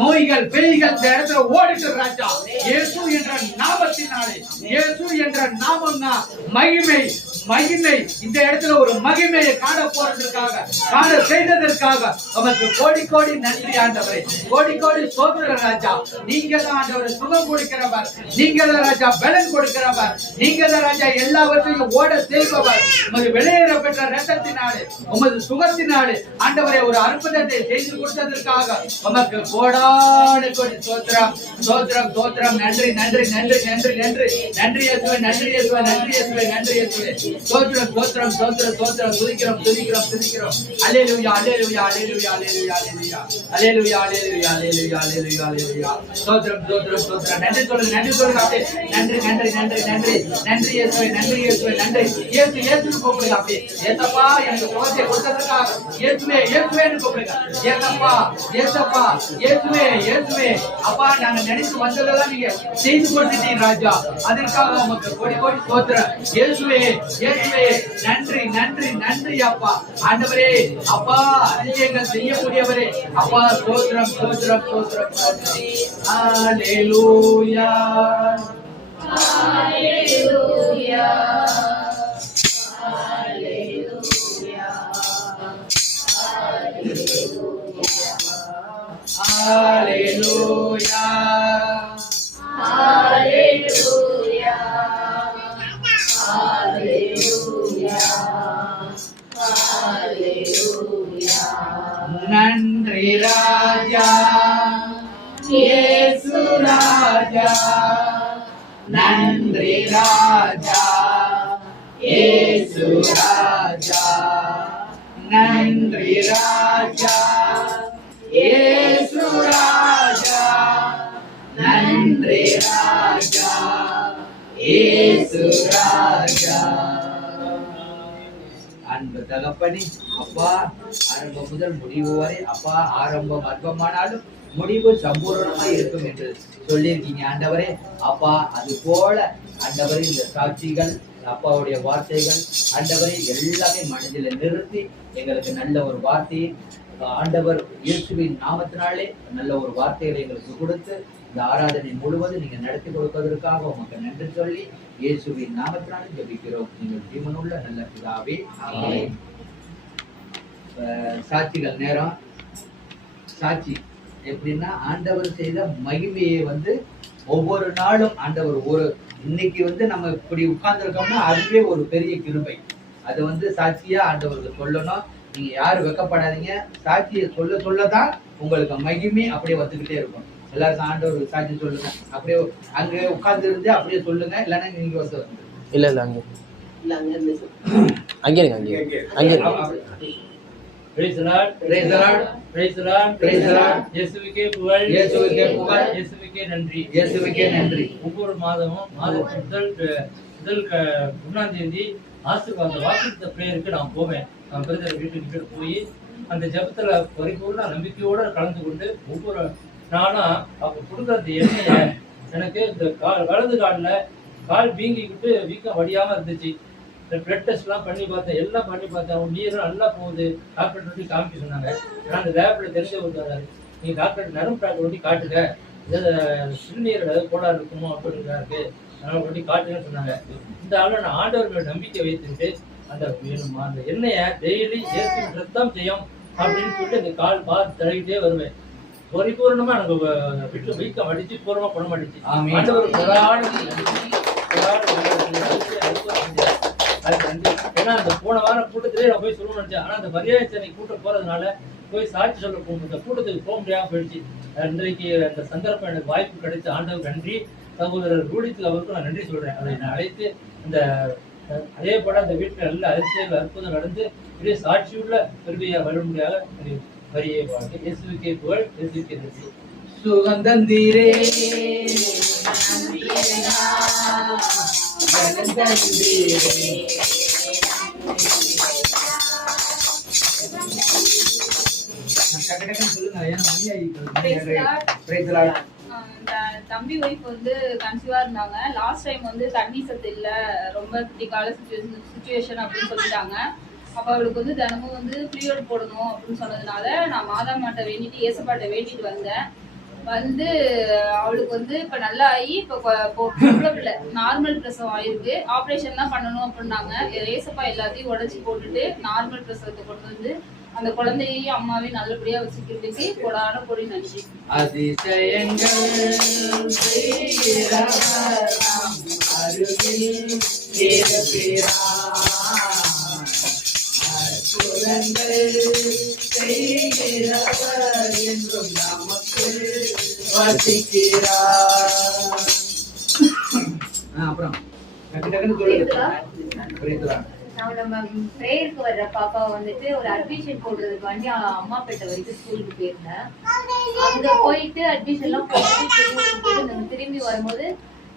நோய்கள் பேய்கள் இந்த இடத்துல ஓடிட்டு ராஜா. இயேசு என்ற நாமத்தினாலே, இயேசு என்ற நாமம்னா மகிமை மகிமை. இந்த இடத்துல ஒரு மகிமையை காண போறதற்காக காண செய்ததற்காக உமக்கு கோடி கோடி நன்றி ஆண்டவரே. கோடி கோடி சோதரர் ராஜா. நீங்க தான் ஆண்டவரே சுகம் கொடுக்கிறவர். நீங்க தான் ராஜா பலன் கொடுக்கிறவர். நீங்க தான் ராஜா எல்லாவற்றையும் ஓட செய்பவர். உமது வெளியேற பெற்ற ரத்தத்தினாலே உமது சுகத்தினாலே ஆண்டவரே ஒரு அற்புதத்தை செய்து கொடுத்ததற்காக உமக்கு கோடான கோடி சோத்திரம் சோத்திரம் சோத்திரம். நன்றி நன்றி நன்றி நன்றி நன்றி நன்றி இயேசுவே நன்றி இயேசுவே நன்றி இயேசுவே நன்றி இயேசுவே. சோத்திரம் சோத்திரம் சோத்திரம் சோத்திரம். துதிக்கிறோம் துதிக்கிறோம் துதிக்கிறோம். அல்லேலூயா அல்லேலூயா அல்லேலூயா அல்லேலூயா அல்லேலூயா அல்லேலூயா அல்லேலூயா அல்லேலூயா அல்லேலூயா அல்லேலூயா. சோத்திரம் சோத்திரம் சோத்திரம். நன்றி சொல்லுங்க நன்றி சொல்லுங்க அப்படியே. நன்றி நன்றி நன்றி நன்றி நன்றி இயேசுவே நன்றி இயேசுவே நன்றி. இயேசு இயேசுன்னு கூப்பிடுங்க அப்படியே. ஏசப்பா எனக்கு சுகத்தை கொடுத்ததற்காக இயேசுவே இயேசுவேன்னு கூப்பிடுங்க. ஏசப்பா ஏசப்பா இயேசுவே இயேசுவே. அப்பா நாங்க நினைச்சு வந்ததெல்லாம் நீங்க செய்து கொடுத்துட்டீங்க ராஜா. அதற்காக உமக்கு கோடி கோடி சோத்திரம். இயேசுவே இயேசுவே நன்றி நன்றி நன்றி அப்பா. ஆண்டவரே அப்பா அதிசயங்கள் செய்யக்கூடியவரே அப்பா சோத்திரம் சோத்திரம் சோத்திரம் சோத்திரம். அல்லேலூயா அல்லேலூயா அல்லேலூயா அல்லேலூயா அல்லேலூயா அல்லேலூயா அல்லேலூயா. நன்றி ராஜா இயேசு ராஜா. நன்றி ராஜா இயேசு ராஜா. நன்றி ராஜா இயேசு ராஜா. நன்றி ராஜா இயேசு ராஜா. அன்பு தகப்பனே அப்பா ஆரம்பம் முதல் முடிவு வரை அப்பா ஆரம்பம் அற்பமானாலும் முடிவு சம்பூர்ணமா இருக்கும் என்று சொல்லியிருக்கீங்க ஆண்டவரே. அப்பா அது போல ஆண்டவரே இந்த சாட்சிகள் அப்பாவுடைய வார்த்தைகள் ஆண்டவரை எல்லாமே மனதில் நிறுத்தி எங்களுக்கு நல்ல ஒரு வார்த்தையை ஆண்டவர் இயேசுவின் நாமத்தினாலே நல்ல ஒரு வார்த்தைகளை எங்களுக்கு கொடுத்து இந்த ஆராதனை முழுவதும் நீங்க நடத்தி கொடுப்பதற்காக உமக்கு நன்றி சொல்லி இயேசுவின் நாமத்தினாலே ஜெபிக்கிறோம் நீங்கள் ஜீவனுள்ள நல்ல பிதாவே ஆமென். சாட்சிகள் நேரம். சாட்சி எப்படின்னா ஆண்டவர் செய்த மகிமையை ஒவ்வொரு நாளும் ஆண்டவர் ஒரு இன்னைக்கு நம்ம இப்படி உட்கார்ந்து இருக்கோம்னா அதுவே ஒரு பெரிய கிருபை. அது சாட்சியா ஆண்டவருக்கு சொல்லணும். நீங்க யாரும் வெக்கப்படாதீங்க. சாட்சியை சொல்ல சொல்லதான் உங்களுக்கு மகிமை அப்படியே வந்துகிட்டே இருக்கும். எல்லாருக்கும் ஆண்டவர் சாட்சி சொல்லுங்க. அப்படியே அங்க உட்கார்ந்து இருந்து அப்படியே சொல்லுங்க. இல்லைன்னா நீங்க இல்ல இல்ல அங்க அங்கே அங்கே அங்கே Praise the Lord. Praise the Lord. Praise the Lord. Praise the Lord. இயேசுவுக்கே புகழ். இயேசுவுக்கே புகழ். இயேசுவுக்கே நன்றி. இயேசுவுக்கே நன்றி. ஒவ்வொரு மாதமும் முதல் 1ஆம் தேதி ஆசீர்வாத வாக்குத்த பிரேயருக்கு நான் போவேன். நான் பிரதர் வீட்டுக்கு போய் அந்த ஜெபத்துல பரிபூர்ண நம்பிக்கையோட கலந்து கொண்டு ஒவ்வொரு நாளும் அவங்க கொடுக்குறது எண்ணெய எனக்கு இந்த வலது கால் வீங்கிக்கிட்டு வீக்கம் வடியாம இருந்துச்சு. பிளட் டெஸ்ட்லாம் பண்ணி பார்த்தேன். எல்லாம் பண்ணி பார்த்தேன். அவங்க நீரும் நல்லா போகுது. டாக்டர் வந்து காமிக்க சொன்னாங்க. நான் அந்த லேப்ல தெரிஞ்ச ஒருத்தர் நீங்க டாக்டர் நரம்பு டாக்டர் ஒட்டி காட்டுங்க, சிறுநீரோட கோளாறு இருக்குமோ அப்படிங்கிறாருக்கு, அதனால ஒட்டி காட்டுங்கன்னு சொன்னாங்க. இந்த ஆள நான் ஆண்டவர் மேல நம்பிக்கை வைத்துட்டு அந்த எண்ணெயை டெய்லி ஏற்றி ரத்தம் செய்யும் அப்படின்னு சொல்லிட்டு அந்த கால் பார்த்து தடவிட்டே வருவேன். பரிபூர்ணமா எனக்கு வீட்டுல வீக்கம் அடிச்சு பூர்வமா பணம் அடிச்சு ஏன்னா அந்த போன வாரம் கூட்டத்திலே நான் போய் சொல்லணும்னு நினைச்சேன். ஆனா அந்த பரியாயத்தனை கூட்டம் போறதுனால போய் சாட்சி சொல்ல இந்த கூட்டத்துக்கு போக முடியாம போயிடுச்சு. இன்றைக்கு அந்த சந்தர்ப்பம் எனக்கு வாய்ப்பு கிடைச்ச ஆண்டவர் நன்றி. சகோதரர் ரூடித்து அவருக்கும் நான் நன்றி சொல்றேன். அதை நான் அழைத்து இந்த அதே போல அந்த வீட்டுல நல்ல அதிசயங்கள் அற்புதம் நடந்து பெரிய சாட்சியுள்ள பெருமையா வரும்படியாக வரியை வாழ்க்கை. இயேசுவுக்கே புகழ். இயேசுவுக்கே நன்றி. சுகந்தந்தீரே டக்கு டக்குன்னு சொல்லுங்க, ஏன்னா மணி Praise the Lord. Praise the Lord. இந்த தம்பி ஒய்ஃப் வந்து கன்சீவா இருந்தாங்க. லாஸ்ட் டைம் வந்து தண்ணி சத்து இல்ல, ரொம்ப கிரிட்டிக்கலான சுச்சுவேஷன் அப்படின்னு சொல்லிட்டாங்க. அப்ப அவளுக்கு வந்து தினமும் வந்து ஃப்ளூயிட் போடணும் அப்படின்னு சொன்னதுனால நான் மாதாமாட்ட வேண்டிட்டு ஏசப்பாட்ட வேண்டிட்டு வந்தேன். வந்து அவளுக்கு வந்து இப்ப நல்லா ஆகி இப்ப நார்மல் பிரசவம் ஆயிருக்கு. ஆப்ரேஷன் தான் பண்ணணும் அப்படின்னாங்க. ஏசப்பா எல்லாத்தையும் உடைச்சி போட்டுட்டு நார்மல் பிரசவத்தை கொண்டு வந்து அந்த குழந்தையையும் அம்மாவையும் நல்லபடியா வச்சுக்கிறதுக்கு கொடான கொடி நன்றி. அதிசயங்கள் செய்கிறவர் நாம் அருகில் இருக்கிறார். அற்புதங்கள் செய்கிறவர் என்றும் நமக்கு வசிக்கிறார். அப்புறம் டக்கு டக்குன்னு சொல்லுங்க. Praise the Lord. நம்ம பிரேயருக்கு வர்ற பாப்பா வந்துட்டு ஒரு அட்மிஷன் போடுறதுக்கு வேண்டி அம்மாப்பேட்டை வரைக்கும் ஸ்கூலுக்கு போயிருந்தேன். அங்க போயிட்டு அட்மிஷன் எல்லாம் போட்டு திரும்பி வரும்போது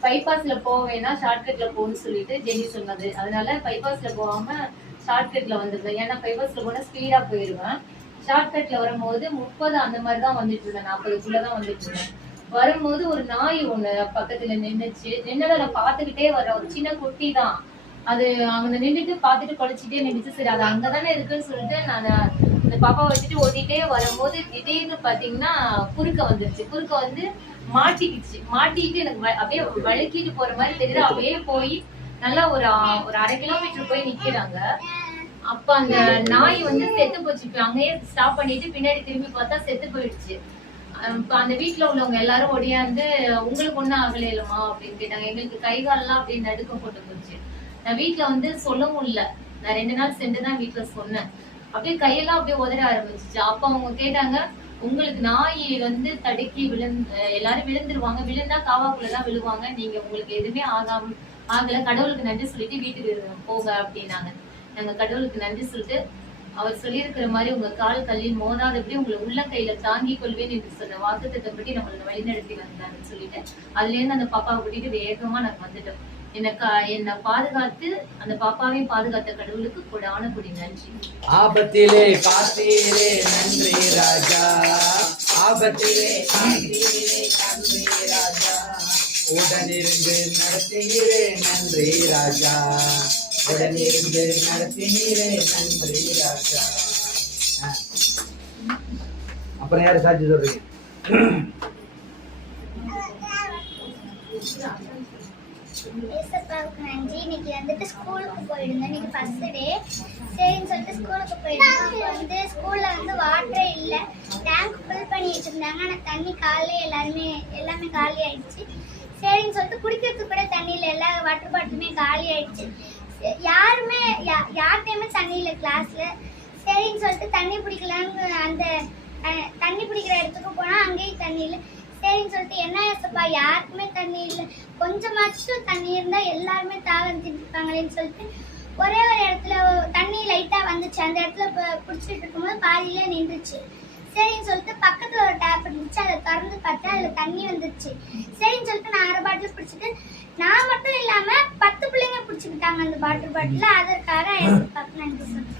பைபாஸ்ல போவேன்னா ஷார்ட்கட்ல போகணும்னு சொல்லிட்டு ஜெனி சொன்னது. அதனால பைபாஸ்ல போகாம ஷார்ட்கட்ல வந்துருந்தேன். ஏன்னா பைபாஸ்ல போனா ஸ்பீடா போயிருவேன். ஷார்ட்கட்ல வரும்போது 30 அந்த மாதிரிதான் வந்துட்டு இருந்தேன், 40க்குள்ளதான் வந்துட்டு இருந்தேன். வரும்போது ஒரு நாய் ஒண்ணு பக்கத்துல நின்னுச்சு. நின்னதை நான் பாத்துக்கிட்டே வரேன். ஒரு சின்ன குட்டி தான். அது அங்க நின்றுட்டு பாத்துட்டு குலைச்சிட்டே நின்றுச்சு. சரி அது அங்கதானே இருக்குன்னு சொல்லிட்டு நான் இந்த பாப்பா வச்சுட்டு ஓட்டிட்டே வரும்போது திடீர்னு பாத்தீங்கன்னா குறுக்க வந்துருச்சு. குறுக்க வந்து மாட்டிக்கிச்சு. மாட்டிட்டு எனக்கு அப்படியே வழுக்கிட்டு போற மாதிரி தெரியுது. அப்படியே போய் நல்லா ஒரு 1/2 கிலோமீட்டர் போய் நிக்கிறாங்க. அப்ப அந்த நாய் வந்து செத்து போச்சு. அங்கேயே ஸ்டாப் பண்ணிட்டு பின்னாடி திரும்பி பார்த்தா செத்து போயிடுச்சு. அந்த வீட்டுல உள்ளவங்க எல்லாரும் ஒடியாந்து உங்களுக்கு ஒண்ணும் ஆகலையலமா அப்படின்னு கேட்டாங்க. எங்களுக்கு கை காலெல்லாம் அப்படியே நடுக்கம் போட்டு போச்சு. நான் வீட்டுல வந்து சொல்லவும் இல்லை. நான் 2 நாள் சென்றுதான் வீட்டுல சொன்னேன். அப்படியே கையெல்லாம் அப்படியே உதற ஆரம்பிச்சிச்சு. அப்ப அவங்க கேட்டாங்க, உங்களுக்கு நாய் வந்து தடுக்கி எல்லாரும் விழுந்துருவாங்க, விழுந்தா காவாக்குள்ளதான் விழுவாங்க, நீங்க உங்களுக்கு எதுவுமே ஆகல, கடவுளுக்கு நன்றி சொல்லிட்டு வீட்டுக்கு போக அப்படின்னாங்க. நாங்க கடவுளுக்கு நன்றி சொல்லிட்டு அவர் சொல்லியிருக்கிற மாதிரி உங்க கால் கல்லில் மோதாதபடி உங்களை உள்ள கையில தாங்கி கொள்வேன் என்று சொன்ன வாக்குத்தத்தப்படி நம்மளை வழிநடத்தி வந்தாங்கன்னு சொல்லிட்டு அதுல இருந்து அந்த பாப்பாவை கூட்டிட்டு வேகமா நாங்க வந்துட்டோம். என்னை பாதுகாத்து அந்த பாப்பாவையும் பாதுகாத்த கடவுளுக்கு கொடான கொடி நன்றி. ஆபத்திலே காத்தீரே நன்றி ராஜா. ஆபத்திலே காத்தீரே நன்றி ராஜா. உடனிருந்து நடத்துகிறே நன்றி ராஜா. உடனிருந்து நடத்தினீரே நன்றி ராஜா. அப்புறம் யாரு சாட்சி சொல்றீங்க? ஏசப்பாவுக்கு நன்றி. இன்னைக்கு வந்துட்டு ஸ்கூலுக்கு போயிருந்தேன். இன்னைக்கு ஃபர்ஸ்ட் டே. சரின்னு சொல்லிட்டு ஸ்கூலுக்கு போயிருந்தேன். அப்போ வந்து ஸ்கூல்ல வந்து வாட்டரே இல்லை. டேங்க் ஃபில் பண்ணி வச்சிருந்தாங்க. ஆனால் தண்ணி எல்லாமே காலி ஆயிடுச்சு. சரின்னு சொல்லிட்டு குடிக்கிறதுக்கு கூட தண்ணி இல்லை. எல்லா வாட்டர் பாட்டிலுமே காலி ஆயிடுச்சு. யார்கிட்டையுமே தண்ணி இல்லை கிளாஸ்ல. சரின்னு சொல்லிட்டு தண்ணி பிடிக்கலான்னு அந்த தண்ணி பிடிக்கிற இடத்துக்கு போனா அங்கேயும் தண்ணி இல்லை. சரின்னு சொல்லிட்டு என்ன ஏசப்பா யாருக்குமே தண்ணி இல்லை, கொஞ்சமாச்சும் தண்ணி இருந்தா எல்லாருமே தாகம் திட்டுப்பாங்களேன்னு சொல்லிட்டு ஒரே ஒரு இடத்துல தண்ணி லைட்டா வந்துச்சு. அந்த இடத்துல பிடிச்சிட்டு இருக்கும்போது பாதியில நின்றுச்சு. சரின்னு சொல்லிட்டு பக்கத்துல ஒரு டேப் இருந்துச்சு. அதை திறந்து பார்த்தா அதுல தண்ணி வந்துருச்சு. சரின்னு சொல்லிட்டு நான் 1/2 பாட்டில் பிடிச்சிட்டு, நான் மட்டும் இல்லாம 10 பிள்ளைங்க பிடிச்சிக்கிட்டாங்க அந்த வாட்டர் பாட்டில. அதற்காக ஏசப்பாக்கு நன்றி சொல்றேன்.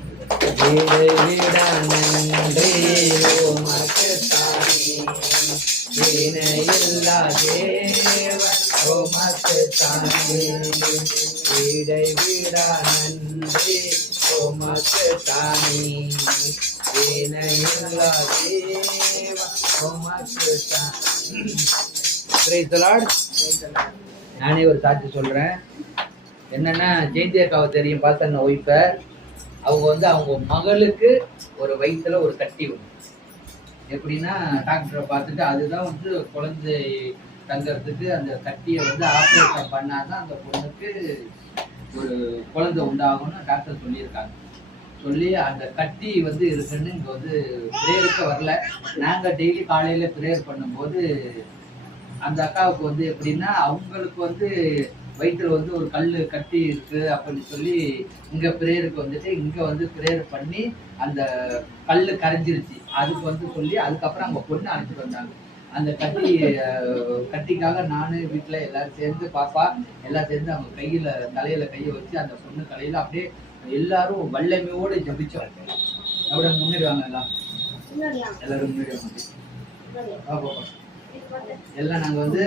நானே ஒரு சாட்சி சொல்றேன். என்னன்னா, ஜெயந்தி அக்காவை தெரியும், பார்த்தன ஒய்ஃப. அவங்க வந்து அவங்க மகளுக்கு ஒரு வயிற்றுல ஒரு கட்டி வரும். எப்படின்னா, டாக்டரை பார்த்துட்டு அதுதான் வந்து குழந்தை தங்கறதுக்கு அந்த கட்டியை வந்து ஆப்ரேஷன் பண்ணாதான் அந்த பொண்ணுக்கு ஒரு குழந்தை உண்டாகும்னு டாக்டர் சொல்லியிருக்காங்க. சொல்லி அந்த கட்டி வந்து இருக்குன்னு இங்கே வந்து ப்ரேயருக்கு வரல. நாங்கள் டெய்லி காலையில் ப்ரேயர் பண்ணும்போது அந்த அக்காவுக்கு வந்து எப்படின்னா, அவங்களுக்கு வந்து வயிற்றுல வந்து ஒரு கல் கட்டி இருக்கு அப்படின்னு சொல்லி இங்கே ப்ரேயருக்கு வந்துட்டு இங்கே வந்து ப்ரேயர் பண்ணி அந்த கல் கரைஞ்சிருச்சு. அதுக்கு வந்து சொல்லி அதுக்கப்புறம் அவங்க பொண்ணு அழைச்சிட்டு வந்தாங்க. அந்த கட்டிக்காக நான் வீட்டில் எல்லாரும் சேர்ந்து பாப்பா எல்லாம் சேர்ந்து அவங்க தலையில கையை வச்சு அந்த பொண்ணு தலையில அப்படியே எல்லாரும் வல்லமையோடு ஜபிச்சோம். அப்படியே முன்னிடுவாங்க எல்லாம். எல்லாரும் முன்னாடி வாங்க. வா, வா, வா. எல்லாம் நாங்க வந்து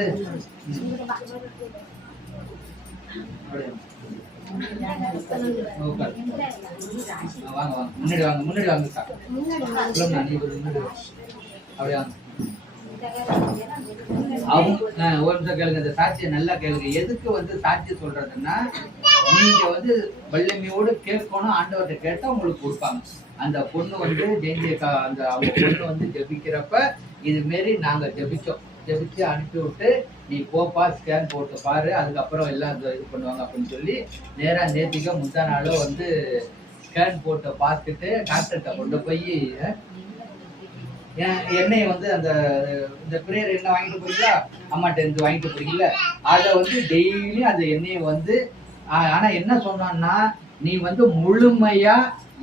அப்படியே உட்காரு. வாங்க வாங்க முன்னாடி வாங்க முன்னாடி வாங்க சார். சொல்லுங்க நீ கொஞ்சம் முன்னாடி வாங்க. அப்படியே வாங்க. அவங்க ஒரு நிமிஷம் கேளுங்க, இந்த சாட்சியை நல்லா கேளுங்க. எதுக்கு வந்து சாட்சி சொல்றதுன்னா, நீங்க வந்து வல்லமையோடு கேட்கணும், ஆண்டவர்கிட்ட கேட்டா உங்களுக்கு கொடுப்பாங்க. அந்த பொண்ணு வந்து ஜெயந்தியக்கா அந்த அவங்க பொண்ணு வந்து ஜெபிக்கிறப்ப இது மாரி நாங்க ஜெபிச்சு அனுப்பி விட்டு, நீ போப்பா ஸ்கேன் போட்டு பாரு, அதுக்கப்புறம் எல்லாம் இது பண்ணுவாங்க அப்படின்னு சொல்லி நேரா நேத்திக்க முந்தா நாளும் வந்து ஸ்கேன் போட்டு பார்த்துட்டு டாக்டர்கிட்ட கொண்டு போய் எண்ணெயை வந்து அந்த இந்த பிரேயர் எண்ணெய் வாங்கிட்டு போறீங்களா, அம்மாட்ட இருந்து வாங்கிட்டு போறீங்களா, அதை வந்து டெய்லி அந்த எண்ணெயை வந்து ஆனா என்ன சொன்னான்னா, நீ வந்து முழுமையா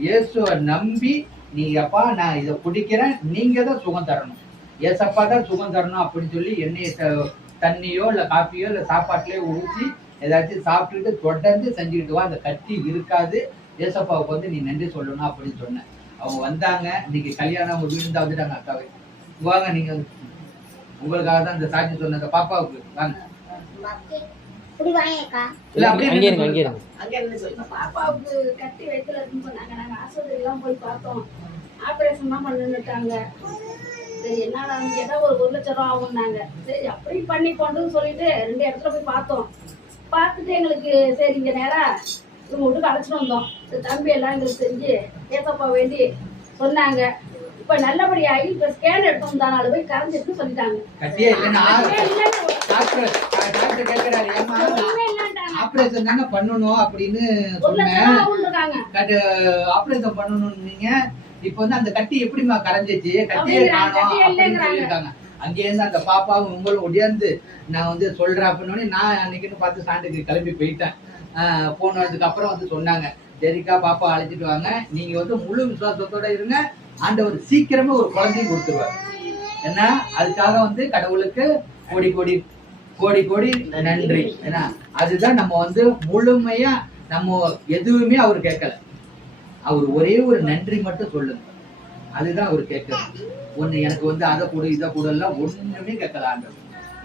இயேசுவை நம்பி நீ அப்பா நான் இதை குடிக்கிறேன், நீங்க தான் சுகம் தரணும், ஏசப்பா தான் சுகம் தரணும் அப்படின்னு சொல்லி எண்ணெயை தண்ணியோ இல்லை காஃபியோ இல்லை சாப்பாட்டுலயோ ஊற்றி ஏதாச்சும் சாப்பிட்டுட்டு தொடர்ந்து செஞ்சுக்கிட்டு வா, அந்த கட்டி இருக்காது, ஏசப்பாவுக்கு வந்து நீ நன்றி சொல்லணும் அப்படின்னு சொன்னேன். அவங்க வந்தாங்க, இன்னைக்கு கல்யாணம் அவங்க வீடு தான் வந்துட்டாங்க. அக்காவை வாங்க, நீங்க உங்களுக்காக தான் இந்த சாட்சி சொன்ன அந்த பாப்பாவுக்கு வாங்க. பாப்பாவுக்கு கட்டி வயித்துல இருக்குன்னு சொன்னாங்க. நாங்க ஆஸ்பத்திரி எல்லாம் போய் பார்த்தோம், ஆபரேஷன் தான் பண்ணிட்டாங்க. சரி என்னடா கேட்டா ஒரு 1 லட்சம் ரூபா ஆகும்னாங்க. சரி அப்படி பண்ணி கொண்டுன்னு சொல்லிட்டு 2 இடத்துல போய் பார்த்தோம். பார்த்துட்டு எங்களுக்கு சரி இங்க நேரா இவங்க வீட்டுக்கு அழைச்சிட்டு வந்தோம். தம்பி எல்லாம் எங்களுக்கு செஞ்சு ஏசப்பா வேண்டி சொன்னாங்க. இப்ப நல்லபடியாகி இப்ப ஸ்கேன் எடுத்து வந்தாலும் போய் கரைஞ்சிட்டு சொல்லிட்டாங்க. ஆபரேஷன் தாங்க பண்ணணும் அப்படின்னு சொன்னேன். ஆபரேஷன் பண்ணணும் நீங்க இப்ப வந்து அந்த கட்டி எப்படிமா கரைஞ்சிச்சு, கட்டியே காணோம் அப்படின்னு சொல்லியிருக்காங்க. அங்கே இருந்து அந்த பாப்பாவும் உங்களும் ஒடியாந்து நான் வந்து சொல்றேன் அப்படின்னு நான் அன்னைக்குன்னு பார்த்து சாண்டுக்கு கிளம்பி போயிட்டேன். போனதுக்கு அப்புறம் வந்து சொன்னாங்க, சரிக்கா பாப்பா அழைச்சிட்டு வாங்க, நீங்க வந்து முழு விசுவாசத்தோட இருங்க, ஆண்டவர் சீக்கிரமே ஒரு குழந்தையும் கொடுத்துருவாரு. ஏன்னா அதுக்காக வந்து கடவுளுக்கு கோடி கோடி கோடி கோடி நன்றி. ஏன்னா அதுதான் நம்ம வந்து முழுமையா நம்ம எதுவுமே அவர் கேட்கல, அவர் ஒரே ஒரு நன்றி மட்டும் சொல்லுங்க, அதுதான் அவர் கேட்கணும். ஒண்ணு எனக்கு வந்து அதை கொடு இதை கூடலாம் ஒண்ணுமே கேட்கல ஆண்டவர்.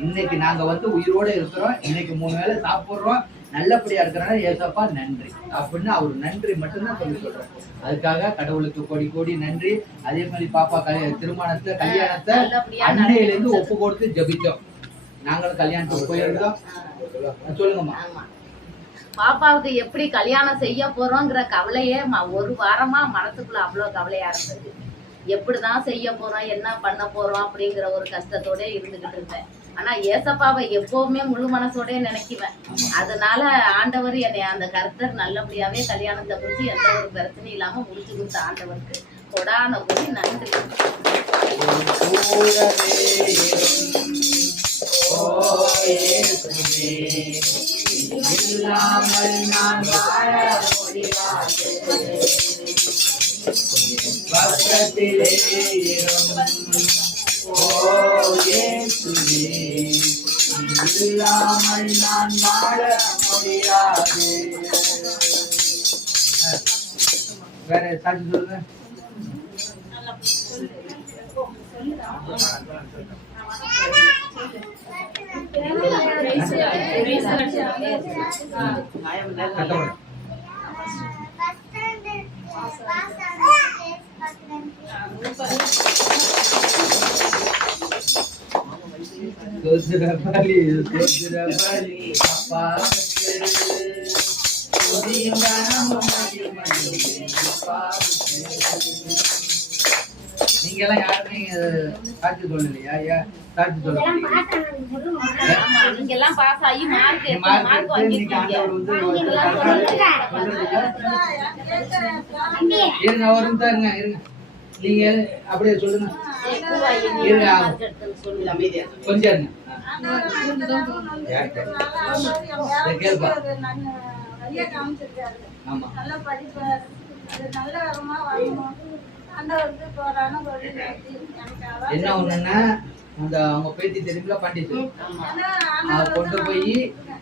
இன்னைக்கு நாங்க வந்து உயிரோட இருக்கிறோம், இன்னைக்கு 3 வேளை சாப்பிடுறோம், நல்லபடியா இருக்கிறனால ஏசப்பா நன்றி அப்படின்னு அவர் நன்றி மட்டும்தான் சொல்லி சொல்றேன். அதுக்காக கடவுளுக்கு கோடி கோடி நன்றி. அதே மாதிரி பாப்பா கல்யாணத்தை அன்னையில இருந்து ஒப்பு கொடுத்து ஜபிச்சோம். நாங்களும் கல்யாணத்துக்கு போயிருந்தோம். சொல்லுங்கம்மா. பாப்பாவுக்கு எப்படி கல்யாணம் செய்ய போறோங்கிற கவலையே 1 வாரமா மனசுக்குள்ள அவ்வளவு கவலையா இருந்தது. எப்படிதான் செய்ய போறோம், என்ன பண்ண போறோம் அப்படிங்கிற ஒரு கஷ்டத்தோட இருந்துகிட்டு இருந்தேன். ஆனா ஏசப்பாவை எப்பவுமே முழு மனசோட நினைக்குவேன். அதனால ஆண்டவர் என்னை அந்த கர்த்தர் நல்லபடியாவே கல்யாணத்தை குறிச்சு எந்த ஒரு பிரச்சனையும் இல்லாம முடிச்சு கொடுத்த ஆண்டவருக்கு கொடான போய் நன்றி. இல்லாமல் நான் வாழ முடியாது. வேற சாட்சி சொல்லுங்க. நீங்க எல்லாம் யாருமே சாட்சி சொல்லலையா? சாட்சி சொல்லுங்க. நீங்க எல்லாம் பாஸ் ஆகி மார்க் இருங்க, ஒரு நிமிஷம் இருங்க இருங்க. நீங்க அப்படியே சொல்லுங்க. இருங்க கொஞ்சம் இருங்க. கேள்பா. ஆமா. என்ன ஒண்ணுன்னா அந்த அவங்க பேத்தி தெரியுங்களா, பாண்டிச்சேரி கொண்டு போய்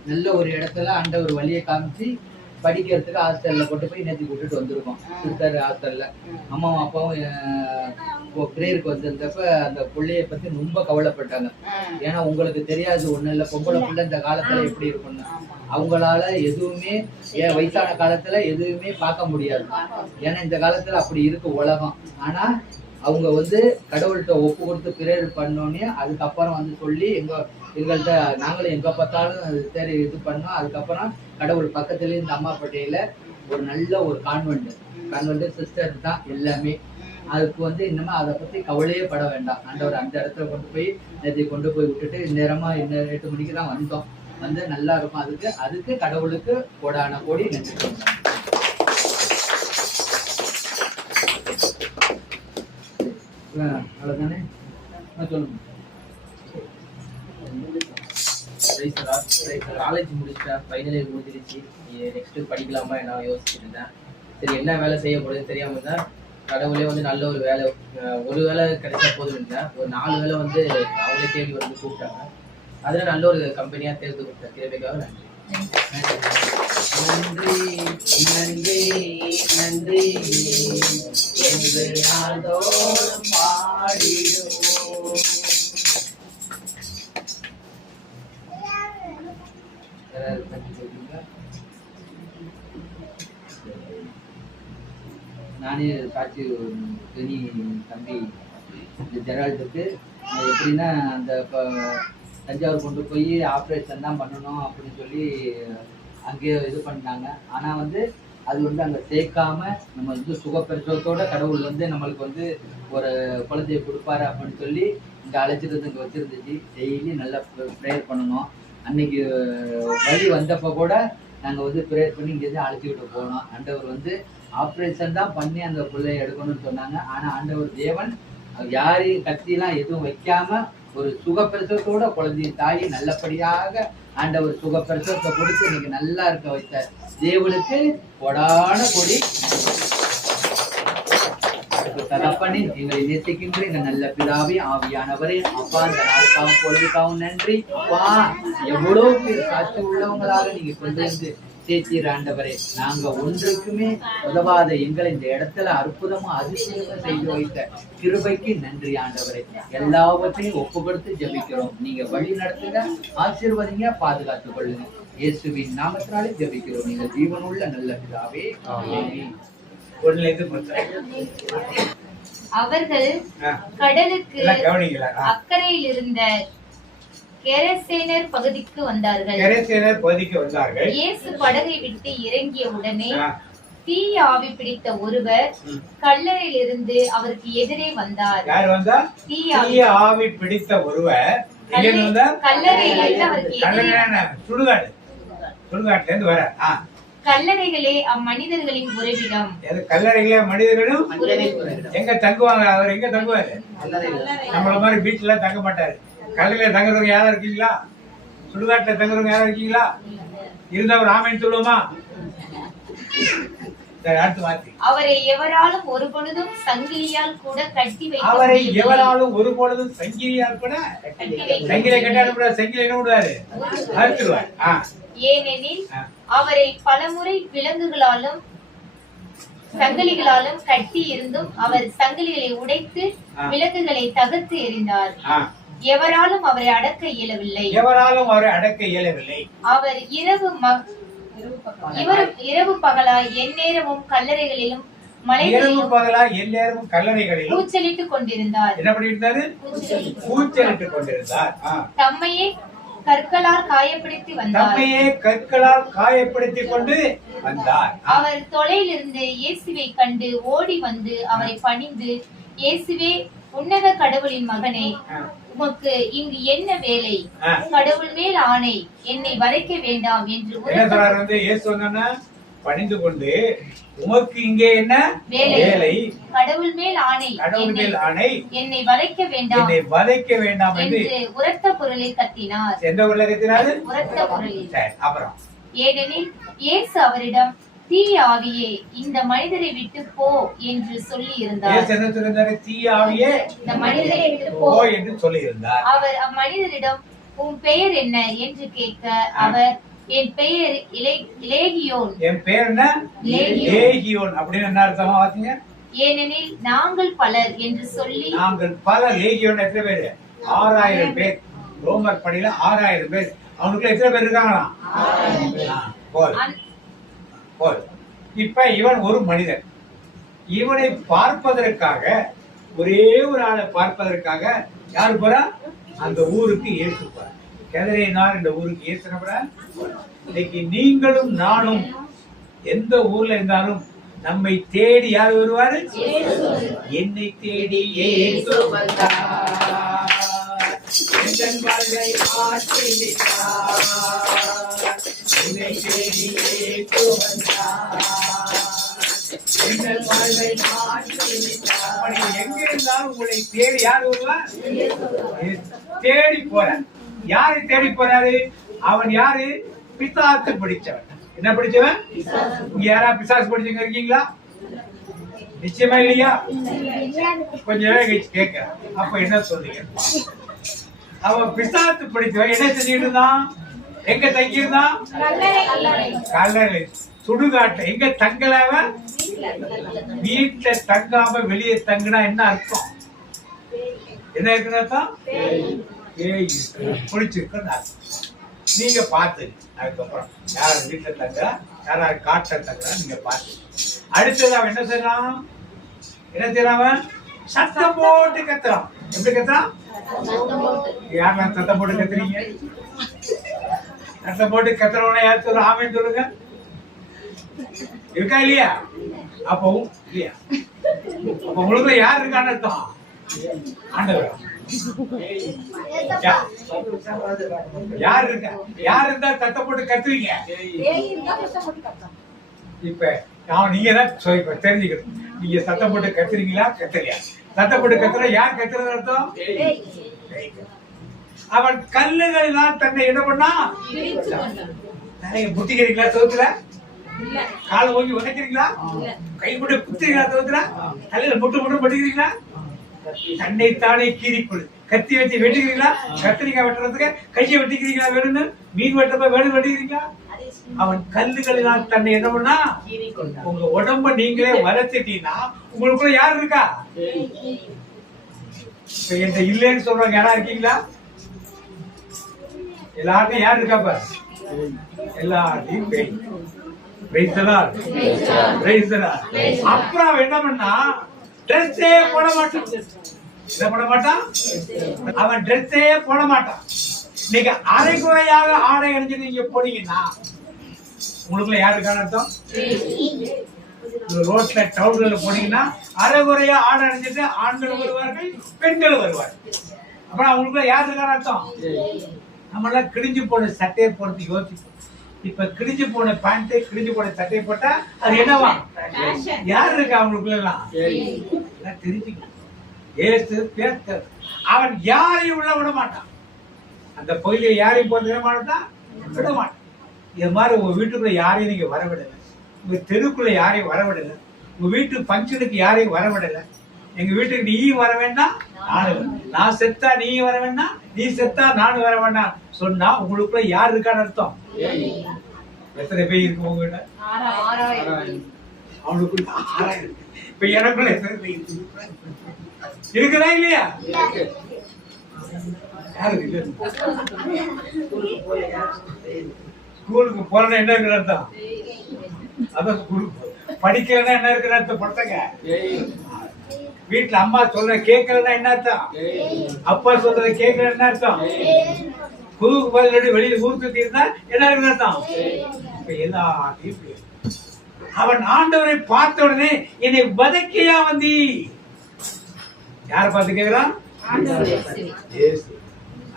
நல்ல ஒரு இடத்துல ஆண்டவர் வழியை காமிச்சு படிக்கிறதுக்கு ஹாஸ்டல்ல கொண்டு போய் நேற்று விட்டுட்டு வந்திருக்கோம். சிஸ்டர் ஹாஸ்டல்ல அம்மாவும் அப்பாவும் பிரேயருக்கு வந்திருந்தப்ப அந்த பிள்ளைய பத்தி ரொம்ப கவலைப்பட்டாங்க. ஏன்னா உங்களுக்கு தெரியாது ஒண்ணு இல்ல, பொம்பளை பிள்ளை இந்த காலத்துல எப்படி இருக்கும்னு. அவங்களால எதுவுமே வயசான காலத்துல எதுவுமே பார்க்க முடியாது. ஏன்னா இந்த காலத்துல அப்படி இருக்கு உலகம். ஆனா அவங்க கடவுள்கிட்ட ஒப்பு கொடுத்து பிரேயர் பண்ணோன்னே அதுக்கப்புறம் சொல்லி எங்கள்கிட்ட நாங்களும் எங்க பார்த்தாலும் சரி இது பண்ணோம். அதுக்கப்புறம் கடவுள் பக்கத்துலேயே இந்த அம்மாப்பேட்டையில ஒரு நல்ல ஒரு கான்வென்ட் சிஸ்டர் தான் எல்லாமே. அதுக்கு இன்னுமே அதை பத்தி கவலையே பட வேண்டாம். ஆண்டவர் அந்த இடத்துல கொண்டு போய் விட்டுட்டு நேரமா 8 மணிக்கு தான் வந்தோம். நல்லா இருக்கும். அதுக்கு கடவுளுக்கு கோடான கோடி நன்றி. அவ்வளவுதானே சொல்லுங்க. காலேஜ் முடிச்சிட்டேன், ஃபைனல் இயர் முடிஞ்சிருச்சு. நெக்ஸ்ட் படிக்கலாமா என்ன யோசிச்சுட்டு இருந்தேன். சரி என்ன வேலை செய்ய போறதுன்னு தெரியாம தான் கடவுளே நல்ல ஒரு வேலை, ஒரு வேலை கிடைச்சா போதும் இருந்தேன். ஒரு 4 வேலை அவங்களே தேடி கூப்பிட்டாங்க. அதுல நல்ல ஒரு கம்பெனியா தேர்ந்து கொடுத்தேன். கிருபைக்காக நன்றி. நன்றி நன்றி நன்றி என்று நாள்தோறும் பாடிடுவோம். நானே சாட்சி துணி தம்பி ஜெரால்டுக்கு எப்படின்னா அந்த தஞ்சாவூர் கொண்டு போய் ஆப்ரேஷன் தான் பண்ணணும் அப்படின்னு சொல்லி அங்கேயே இது பண்ணிட்டாங்க. ஆனால் அது அங்கே சேர்க்காம நம்ம சுகப்பிரசவத்தோட கடவுள் நம்மளுக்கு ஒரு குழந்தைய கொடுப்பாரு அப்படின்னு சொல்லி இங்கே அழைச்சிட்டு இங்கே வச்சிருந்துச்சு. டெய்லி நல்லா ப்ரேயர் பண்ணணும். அன்னைக்கு வழி வந்தப்போ கூட நாங்கள் ப்ரேயர் பண்ணி இங்கேருந்து அழைச்சிக்கிட்டு போனோம். ஆண்டவர் ஆப்ரேஷன் தான் பண்ணி அந்த பிள்ளைய எடுக்கணும்னு சொன்னாங்க. ஆனால் ஆண்டவர் தேவன் யாரையும் கத்திலாம் எதுவும் வைக்காம ஒரு சுகப்பிரசவத்தோட குழந்தைய தாயை நல்லபடியாக ஆண்டவர் சுகப்பிரசவத்தை கொடுத்து இன்னைக்கு நல்லா இருக்க வைத்த தேவனுக்கு கொடான கொடி. தகப்பனே, எங்களை நேசிக்கின்ற எங்க நல்ல பிதாவே ஆவியானவரே, அப்பா இந்த நாளுக்காகவும் பொழுதுக்காகவும் நன்றி. அப்பா எவ்வளவு பேர் சாட்சி உள்ளவங்களாக நீங்க கொண்டு வந்து சேர்த்தீர் ஆண்டவரே. நாங்க ஒன்றுக்குமே உதவாத எங்களை இந்த இடத்துல அற்புதமா அதிசயமா செய்து வைத்த கிருபைக்கு நன்றி ஆண்டவரே. எல்லாவற்றையும் ஒப்பு கொடுத்து ஜெபிக்கிறோம். நீங்க வழி நடத்துங்க, ஆசீர்வதிங்க, பாதுகாத்துக் கொள்ளுங்க. இயேசுவின் நாமத்தினாலே ஜெபிக்கிறோம். நீங்க ஜீவனுள்ள நல்ல பிதாவே. அவர்கள் கடலுக்கு அக்கறையில் இருந்த கெரசேனர் பகுதிக்கு வந்தார்கள். இயேசு படகை விட்டு இறங்கிய உடனே தீய ஆவி பிடித்த ஒருவர் கல்லறையிலிருந்து அவருக்கு எதிரே வந்தார். தீய ஆவி பிடித்த ஒருவர் கல்லறையிலிருந்து அவருக்கு சுடுகாட்டுல இருந்து வர. கல்லறைகளே அம்மனிதர்களின் உறைவிடம். கல்லறைகளே மனிதர்களும் எங்க தங்குவாங்க? அவர் எங்க தங்குவாரு? நம்மள மாதிரி பீச்ல தங்க மாட்டாரு. கல்லையில தங்குறவங்க யாரா இருக்கீங்களா? சுடுகாட்டுல தங்குறவங்க யாரா இருக்கீங்களா? இருந்தவர் ஆமைன்னு சொல்லுவோமா? அடுத்து வார்த்தை. அவரை எவராலும் ஒரு பொழுதும் சங்கிலியால் கூட கட்டி வைக்க அவரை எவராலும் ஒரு பொழுதும் சங்கிலியால் கூட சங்கிலியை கட்டாட சங்கிலி என்ன விடுவாரு? அறுத்துருவார். ஏனெனில் அவரை பலமுறை விலங்குகளாலும் சங்கிலிகளாலும் கட்டி இருந்தும் அவர் சங்கிலிகளை உடைத்து விலங்குகளை தகர்த்து எறிந்தார். எவராலும் அவரை அடக்க இயலவில்லை. அவர் இரவு பகலா எந்நேரமும் கல்லறைகளிலும் கல்லறைகளிலும் கூச்சலிட்டுக் கொண்டிருந்தார். என்ன பண்ணிருந்தாரு? கூச்சலிட்டுக் கொண்டிருந்தார். தம்மையே கற்களால் காயப்படுத்தி கொண்டு வந்தார். அவர் தொலையிலிருந்து இயேசுவை கண்டு ஓடி வந்து அவரை பணிந்து, இயேசுவே, உன்னத கடவுளின் மகனே, உமக்கு இங்கு என்ன வேலை? கடவுள் மேல் ஆணை, என்னை வதைக்க வேண்டாம் என்று பணிந்து கொண்டு, உமக்கு இங்கே என்ன வேலை? கடவுள் மேல் ஆணை, என்னை வதைக்க வேண்டாம் என்று உரத்த குரலை கத்தினார். எந்த குரலை கத்தினார்? உரத்த குரலில். அப்புறம் ஏனெனில் இயேசு அவரிடம், தீய ஆவியே, இந்த மனிதரை விட்டு போ என்று சொல்லி இருந்தார். தீய ஆவியே, இந்த மனிதரை விட்டு போ என்று சொல்லி இருந்தார். அவர் அம்மனிதரிடம், உன் பெயர் என்ன என்று கேட்க, அவர், என் பெயர் லேகியோன். என் பேர் என்ன? லேகியோன். அப்படின்னு என்ன அர்த்தமா பாத்தீங்க? ஏனெனில் நாங்கள் பலர் என்று சொல்லி. நாங்கள் பலர். லேகியோன் எத்தனை பேரு? 6000 பேர். ரோமர் படையில 6000 பேர். அவனுக்குள்ள எத்தனை பேர் இருக்காங்களா? இப்ப இவன் ஒரு மனிதன். இவனை பார்ப்பதற்காக, ஒரே ஒரு ஆளை பார்ப்பதற்காக யாரு போறா? அந்த ஊருக்கு இயேசு போற. கெதரேனார் இந்த ஊருக்கு இயேசு போற. இன்னைக்கு நீங்களும் நானும் எந்த ஊர்ல இருந்தாலும் நம்மை தேடி யார் வருவாரு? என்னை தேடி இயேசு வந்தார். என் வாழ்வை மாற்றினார். என்னை தேடி இயேசு வந்தார். என் வாழ்வை மாற்றினார். எங்க இருந்தாலும் உங்களை தேடி யார் வருவார்? தேடி போற. யாரு தேடி போறாரு? அவன் யாரு? பிசாசு படிச்சவன். என்ன படிச்சவன்? யாரா பிசாசு படிச்சவங்க இருக்கீங்களா? நிச்சயமா இல்லையா? கொஞ்சம் கழிச்சு கேட்க. அப்ப என்ன சொல்றீங்க? அவன் பிசாசு படிச்சவன் என்ன செஞ்சுட்டு இருந்தான்? எங்க தங்கியிருந்தான்? கல்லறை, சுடுகாட்டுல. எங்க தங்கல? வீட்டுல தங்காம வெளியே தங்குனா என்ன அர்த்தம்? என்ன இருக்குன்னு அர்த்தம்? பிடிச்சிருக்கு. நீங்க பார்த்து அதுக்கப்புறம் யார் வீட்டுல தங்குறா, யாராவது காட்டுல தங்குறா நீங்க பார்த்து. அடுத்தது அவன் என்ன செய்யறான்? என்ன செய்யறான்? சத்தம் போட்டு கத்துறான். எப்படி கத்துறான்? யார் சத்தம் போட்டு கத்துறீங்க? சத்தம் போட்டு கத்துறவன யார் சொல்ற? ஆமேன்னு சொல்லுங்க. இருக்கா இல்லையா? அப்பவும் இல்லையா? அப்ப உங்களுக்கு யார் இருக்கான்னு அர்த்தம்? ஆண்டவர். யார் இருக்கா? யார் இருந்தா சத்தம் போட்டு கத்துறீங்க? இப்ப நீங்க தான் தெரிஞ்சுக்கணும். நீங்க சத்தம் போட்டு கத்துறீங்களா கத்துறியா? சத்தம் போட்டு கத்துற யார் கத்துறது அர்த்தம்? அவன் கல்லுகள் தன்னை என்ன பண்ணா? புத்திக்கிறீங்களா? சோத்துல கால ஓங்கி உதைக்கிறீங்களா? கை போட்டு குத்துறீங்களா? சோத்துல தலையில முட்டு முட்டு படிக்கிறீங்களா? தன்னைத்தானே கீறிக்கொள்ளு. கத்தி வச்சு வெட்டுக்கிறீங்களா? கத்திரிக்காய் வெட்டுறதுக்கு கையை வெட்டிக்கிறீங்களா? வேணும்னு மீன் வெட்டப்ப வேணும் வெட்டிக்கிறீங்களா? அவன் கல்லுகளினால் தன்னை என்ன பண்ணா? உங்க உடம்ப நீங்களே வளர்த்துட்டீங்கன்னா உங்களுக்குள்ள யார் இருக்கா? என்கிட்ட இல்லைன்னு சொல்றவங்க யாரா இருக்கீங்களா? எல்லாருக்கும் யார் இருக்காப்ப? எல்லாரையும் அப்புறம் என்ன பண்ணா? ட்ரெஸ்ஸே போட மாட்டான். என்ன பண்ண மாட்டான்? அவன் ட்ரெஸ்ஸே போட மாட்டான். நீங்க அரைக்குறையாக ஆடை அணிஞ்சு நீங்க போனீங்கன்னா உங்களுக்குள்ள யாருக்கான அர்த்தம்? ரோட்ல டவுன்ல போனீங்கன்னா அரைகுறையா ஆடை அணிஞ்சிட்டு ஆண்கள் வருவார்கள், பெண்கள் வருவார்கள். அப்புறம் அவங்களுக்குள்ள யாருக்கான அர்த்தம்? நம்ம எல்லாம் கிழிஞ்சு போன சட்டையை போறது யோசிப்போம். இப்ப கிழிஞ்சு போன பேண்ட், கிழிஞ்சு போன சட்டையை போட்டா அது என்னவா? யார் இருக்கா அவங்களுக்குள்ள எல்லாம்? தெரிஞ்சுக்கணும். ஏசு பேர் அவன் யாரையும் உள்ள விட மாட்டான். அந்த பகுதியை யாரையும் போறது விட மாட்டான். இது மாதிரி உங்க வீட்டுக்குள்ள யாரையும் நீங்க வரவிடல. உங்க தெருக்குள்ள யாரையும் வரவிடல. உங்க வீட்டு பங்கனுக்கு யாரையும் வரவிடல. எங்க வீட்டுக்கு நீயும் வர வேண்டாம், நானும். நான் செத்தா நீ வர வேண்டாம், நீ செத்தா நானும் வர வேண்டாம் சொன்னா உங்களுக்குள்ள யார் இருக்கான்னு அர்த்தம்? எத்தனை பேர் இருக்கு உங்க வீட்டுல? அவனுக்குள்ள 6000. இப்ப எனக்குள்ள எத்தனை பேர் இருக்குதா இல்லையா? ஸ்கூலுக்கு போறேன்னா என்ன இருக்கு அர்த்தம்? அதான் ஸ்கூலுக்கு படிக்கிறேன்னா என்ன இருக்கு அர்த்தம்? படுத்தங்க. வீட்டுல அம்மா சொல்ற கேட்கலன்னா என்ன அர்த்தம்? அப்பா சொல்றத கேட்கல என்ன அர்த்தம்? குழுவுக்கு பதில் வெளியில ஊர் சுத்தி இருந்தா என்ன இருக்கு அர்த்தம்? எல்லாத்தையும் அவன் ஆண்டவரை பார்த்த உடனே என்னை வதக்கியா வந்தி. யார பார்த்து கேட்கிறான்?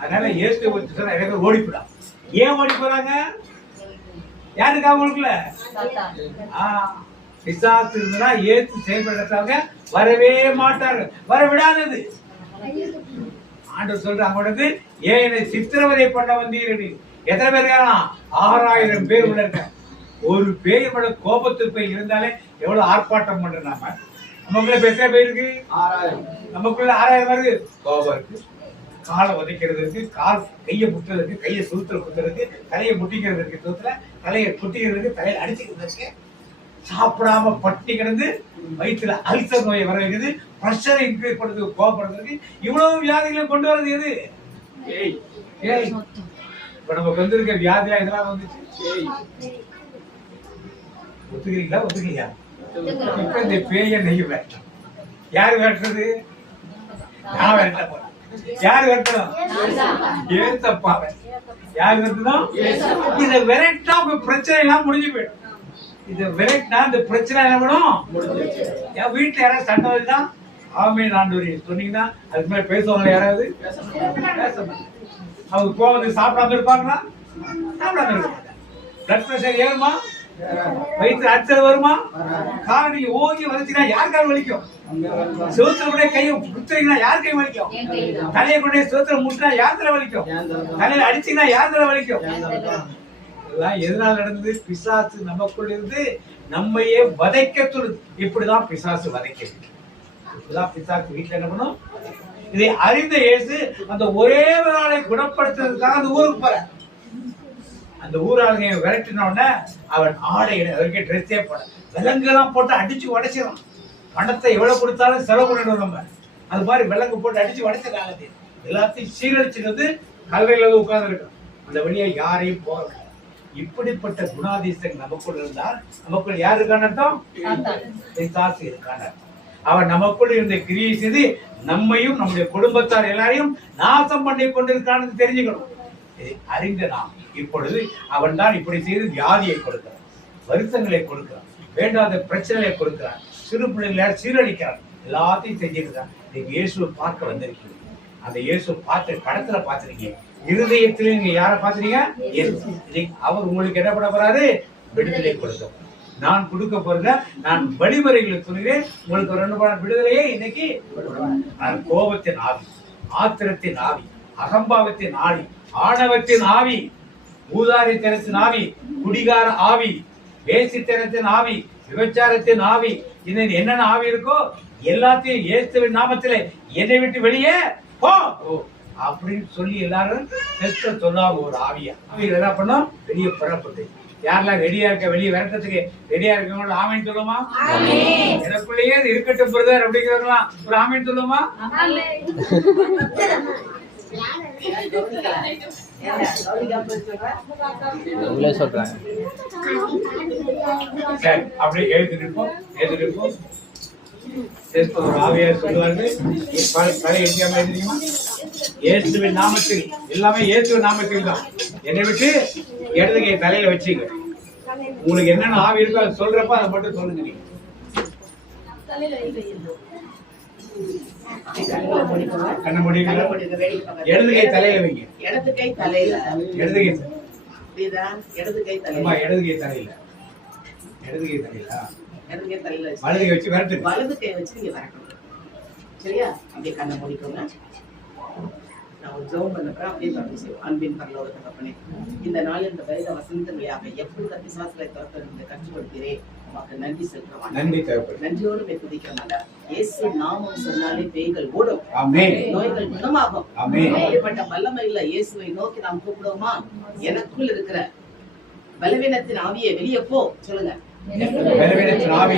அதனால இயேசு ஓடிப்படா. ஏன் ஓடி போறாங்க? யாருக்கா? அவங்களுக்குள்ள பிசாசு இருந்தா ஏத்து செயல்படுறதுக்காக வரவே மாட்டார்கள். வர விடாதது. ஆண்டவர் சொல்றாங்க, ஏன் என்னை சித்திரவதை பண்ண வந்தீர்கள்? எத்தனை பேர் இருக்காங்க? 6000 பேர் உள்ள இருக்க. ஒரு பேர் மேல கோபத்தில் போய் இருந்தாலே எவ்வளவு ஆர்ப்பாட்டம் பண்ற நாம. நமக்குள்ள எத்தனை பேர் இருக்கு? 6000. நமக்குள்ள 6000 வருது. கோபம் இருக்கு, காலை உதைக்கிறது இருக்கு, கையை முட்டுறது இருக்கு, கையை சுருத்துல குத்துறதுக்கு, தலையை முட்டிக்கிறது இருக்கு, சுத்துல தலையை குட்டிக்கிறதுக்கு, தலையில அடிச்சுக்கிறது இருக்கு. சாப்பிடாம பட்டி கிடந்து வயிற்றுல அல்சர் நோயை வர வைக்கிறது, பிரஷரை இன்க்ரீஸ் பண்றதுக்கு, கோபப்படுறதுக்கு, இவ்வளவு வியாதிகளை கொண்டு வர்றது எது? ஏய் ஏய், இப்ப நமக்கு வந்திருக்க வியாதியா இதெல்லாம் வந்துச்சு. ஒத்துக்கிறீங்களா? ஒத்துக்கலையா? இப்ப இந்த பேய நெய் வேட்டம் யாரு வேட்டுறது? நான் வேட்ட போறேன். யாரு வேட்டணும்? ஏசப்பா. யாரு வேட்டணும்? இத விரட்டா பிரச்சனை எல்லாம் முடிஞ்சு போயிடும். இத விரட்டினா இந்த பிரச்சனை என்ன பண்ணும்? என் வீட்டுல யாராவது சண்டை வருதா? ஆமீன் ஆண்டவரே சொன்னீங்கன்னா அதுக்கு மேல பேசுவாங்களா? யாராவது பேச மாட்டாங்க. அவங்க கோவத்துக்கு சாப்பிடாம இருப்பாங்களா? சாப்பிடாம இருப்பாங்க. பிளட் பிரஷர் ஏறுமா? வயிற்று அச்சல் வருமா? காரணம் நீங்க ஓங்கி வலிச்சீங்கன்னா யார் கால் வலிக்கும்? செவுத்துல கூட கையை குத்துறீங்கன்னா யார் கை வலிக்கும்? தலையை கொண்டே செவுத்துல முட்டினா யார் தலை வலிக்கும்? தலையில அடிச்சீங்கன்னா யார் தலை வலிக்கும்? இதெல்லாம் எதனால நடந்தது? பிசாசு நமக்குள் இருந்து நம்மையே வதைக்க சொல்லுது. இப்படிதான் பிசாசு வதைக்கிறது. இப்படிதான் பிசாசு வீட்டுல என்ன பண்ணும்? இதை அறிந்த இயேசு அந்த ஒரே ஒரு ஆளை குணப்படுத்துறதுக்காக அந்த ஊருக்கு போற. அந்த ஊராளுங்க விரட்டின உடனே அவன் ஆடை அவருக்கே ட்ரெஸ்ஸே போட, விலங்கெல்லாம் போட்டு அடிச்சு உடைச்சிடும். பணத்தை எவ்வளவு கொடுத்தாலும் செலவு பண்ணிடுவோம் நம்ம. அது மாதிரி விலங்கு போட்டு அடிச்சு உடைச்சிடாங்க. எல்லாத்தையும் சீரழிச்சிருந்து கல்வையில உட்கார்ந்து இருக்கோம். அந்த வழியா யாரையும் போக. இப்படிப்பட்ட குணாதிசயம் நமக்குள் இருந்தால் நமக்குள் யார் இருக்கானட்டும்? பிசாசு இருக்கான. அவன் நமக்குள் இருந்த கிரியை செய்து நம்மையும் நம்முடைய குடும்பத்தார் எல்லாரையும் நாசம் பண்ணி கொண்டிருக்கான்னு தெரிஞ்சுக்கணும். அறிந்த நாம் இப்பொழுது அவன் தான் இப்படி செய்து வியாதியை கொடுக்கிறான், வருத்தங்களை கொடுக்கிறான், வேண்டாத பிரச்சனைகளை கொடுக்கிறான், சிறு பிள்ளைகளை சீரழிக்கிறான், எல்லாத்தையும் செஞ்சிருக்கான். நீங்க இயேசுவை பார்க்க வந்திருக்கீங்க. அந்த இயேசு பார்த்து படத்துல பார்த்திருக்கீங்க, இருதயத்திலே நீங்க யாரை பார்த்திருக்கீங்க? அவர் உங்களுக்கு என்ன பண்ண போறாரு? விடுதலை கொடுக்க. நான் கொடுக்க போறத நான் வழிமுறைகளை சொல்கிறேன். உங்களுக்கு 2 படம் விடுதலையே இன்னைக்கு. கோபத்தின் ஆவி, ஆத்திரத்தின் ஆவி, அகம்பாவத்தின் ஆவி, ஆணவத்தின் ஆவி, ஊதாரித்தனத்தின் ஆவி, குடிகார ஆவி, வேசித்தனத்தின் ஆவி, விபச்சாரத்தின் ஆவி, இன்னும் என்னென்ன ஆவி இருக்கோ எல்லாத்தையும் இயேசுவின் நாமத்திலே என்னை விட்டு வெளியே போ அப்படின்னு சொல்லி எல்லாரும் செத்த சொல்லாம ஒரு ஆவியா என்ன பண்ணோம்? வெளியே புறப்பட்டு யாரெல்லாம் ரெடியா இருக்க, வெளியே விரட்டத்துக்கு ரெடியா இருக்கவங்க ஆமீன் சொல்லுமா? எனக்குள்ளேயே இருக்கட்டும் பிரதர் அப்படிங்கிறவங்களாம் ஒரு ஆமீன் சொல்லுமா? அப்படி எழுதிருப்போம். ஆவியார் சொல்லுவார்கள், இயேசுவின் நாமத்தில், எல்லாமே இயேசுவின் நாமத்தில் தான். என்னை விட்டு இடதுகை தலையில வச்சுங்க. உங்களுக்கு என்னென்ன ஆவி இருக்கோ அதை சொல்றப்ப அதை மட்டும் சொல்லுங்க. நீங்க கண்ண முடியுங்க. இடதுகை தலையில வைங்க. இடதுகை தலையில, இடதுகை தலையில, இடதுகை தலையில, இடதுகை தலையில, இடதுகை தலையில, வலது கை வச்சு விரட்டு. வலது கை வச்சு நீங்க விரட்டணும். சரியா? அப்படியே கண்ணை மூடிக்கோங்க. நான் ஒரு ஜெபம் பண்ணப்பறம் அப்படியே தொடர்ந்து செய்வோம். அன்பின் பரலோக தகப்பனே, இந்த நாள் இந்த வேத வசனத்தின்மையாக எப்படி பிசாசுகளை துரத்த கற்றுக்கொள்கிறேன். உமக்கு நன்றி செலுத்துறோம். நன்றி தகப்பனே. நன்றியோடு போய் துதிக்கிறோம். இயேசு நாமம் சொன்னாலே பேய்கள் ஓடும். ஆமென். நோய்கள் குணமாகும். ஆமென். ஏற்பட்ட வல்லமை இல்ல இயேசுவை நோக்கி நாம் கூப்பிடுவோமா? எனக்குள் இருக்கிற பலவீனத்தின் ஆவியை வெளியே போ சொல்லுங்க. பலவீனத்தின் ஆவி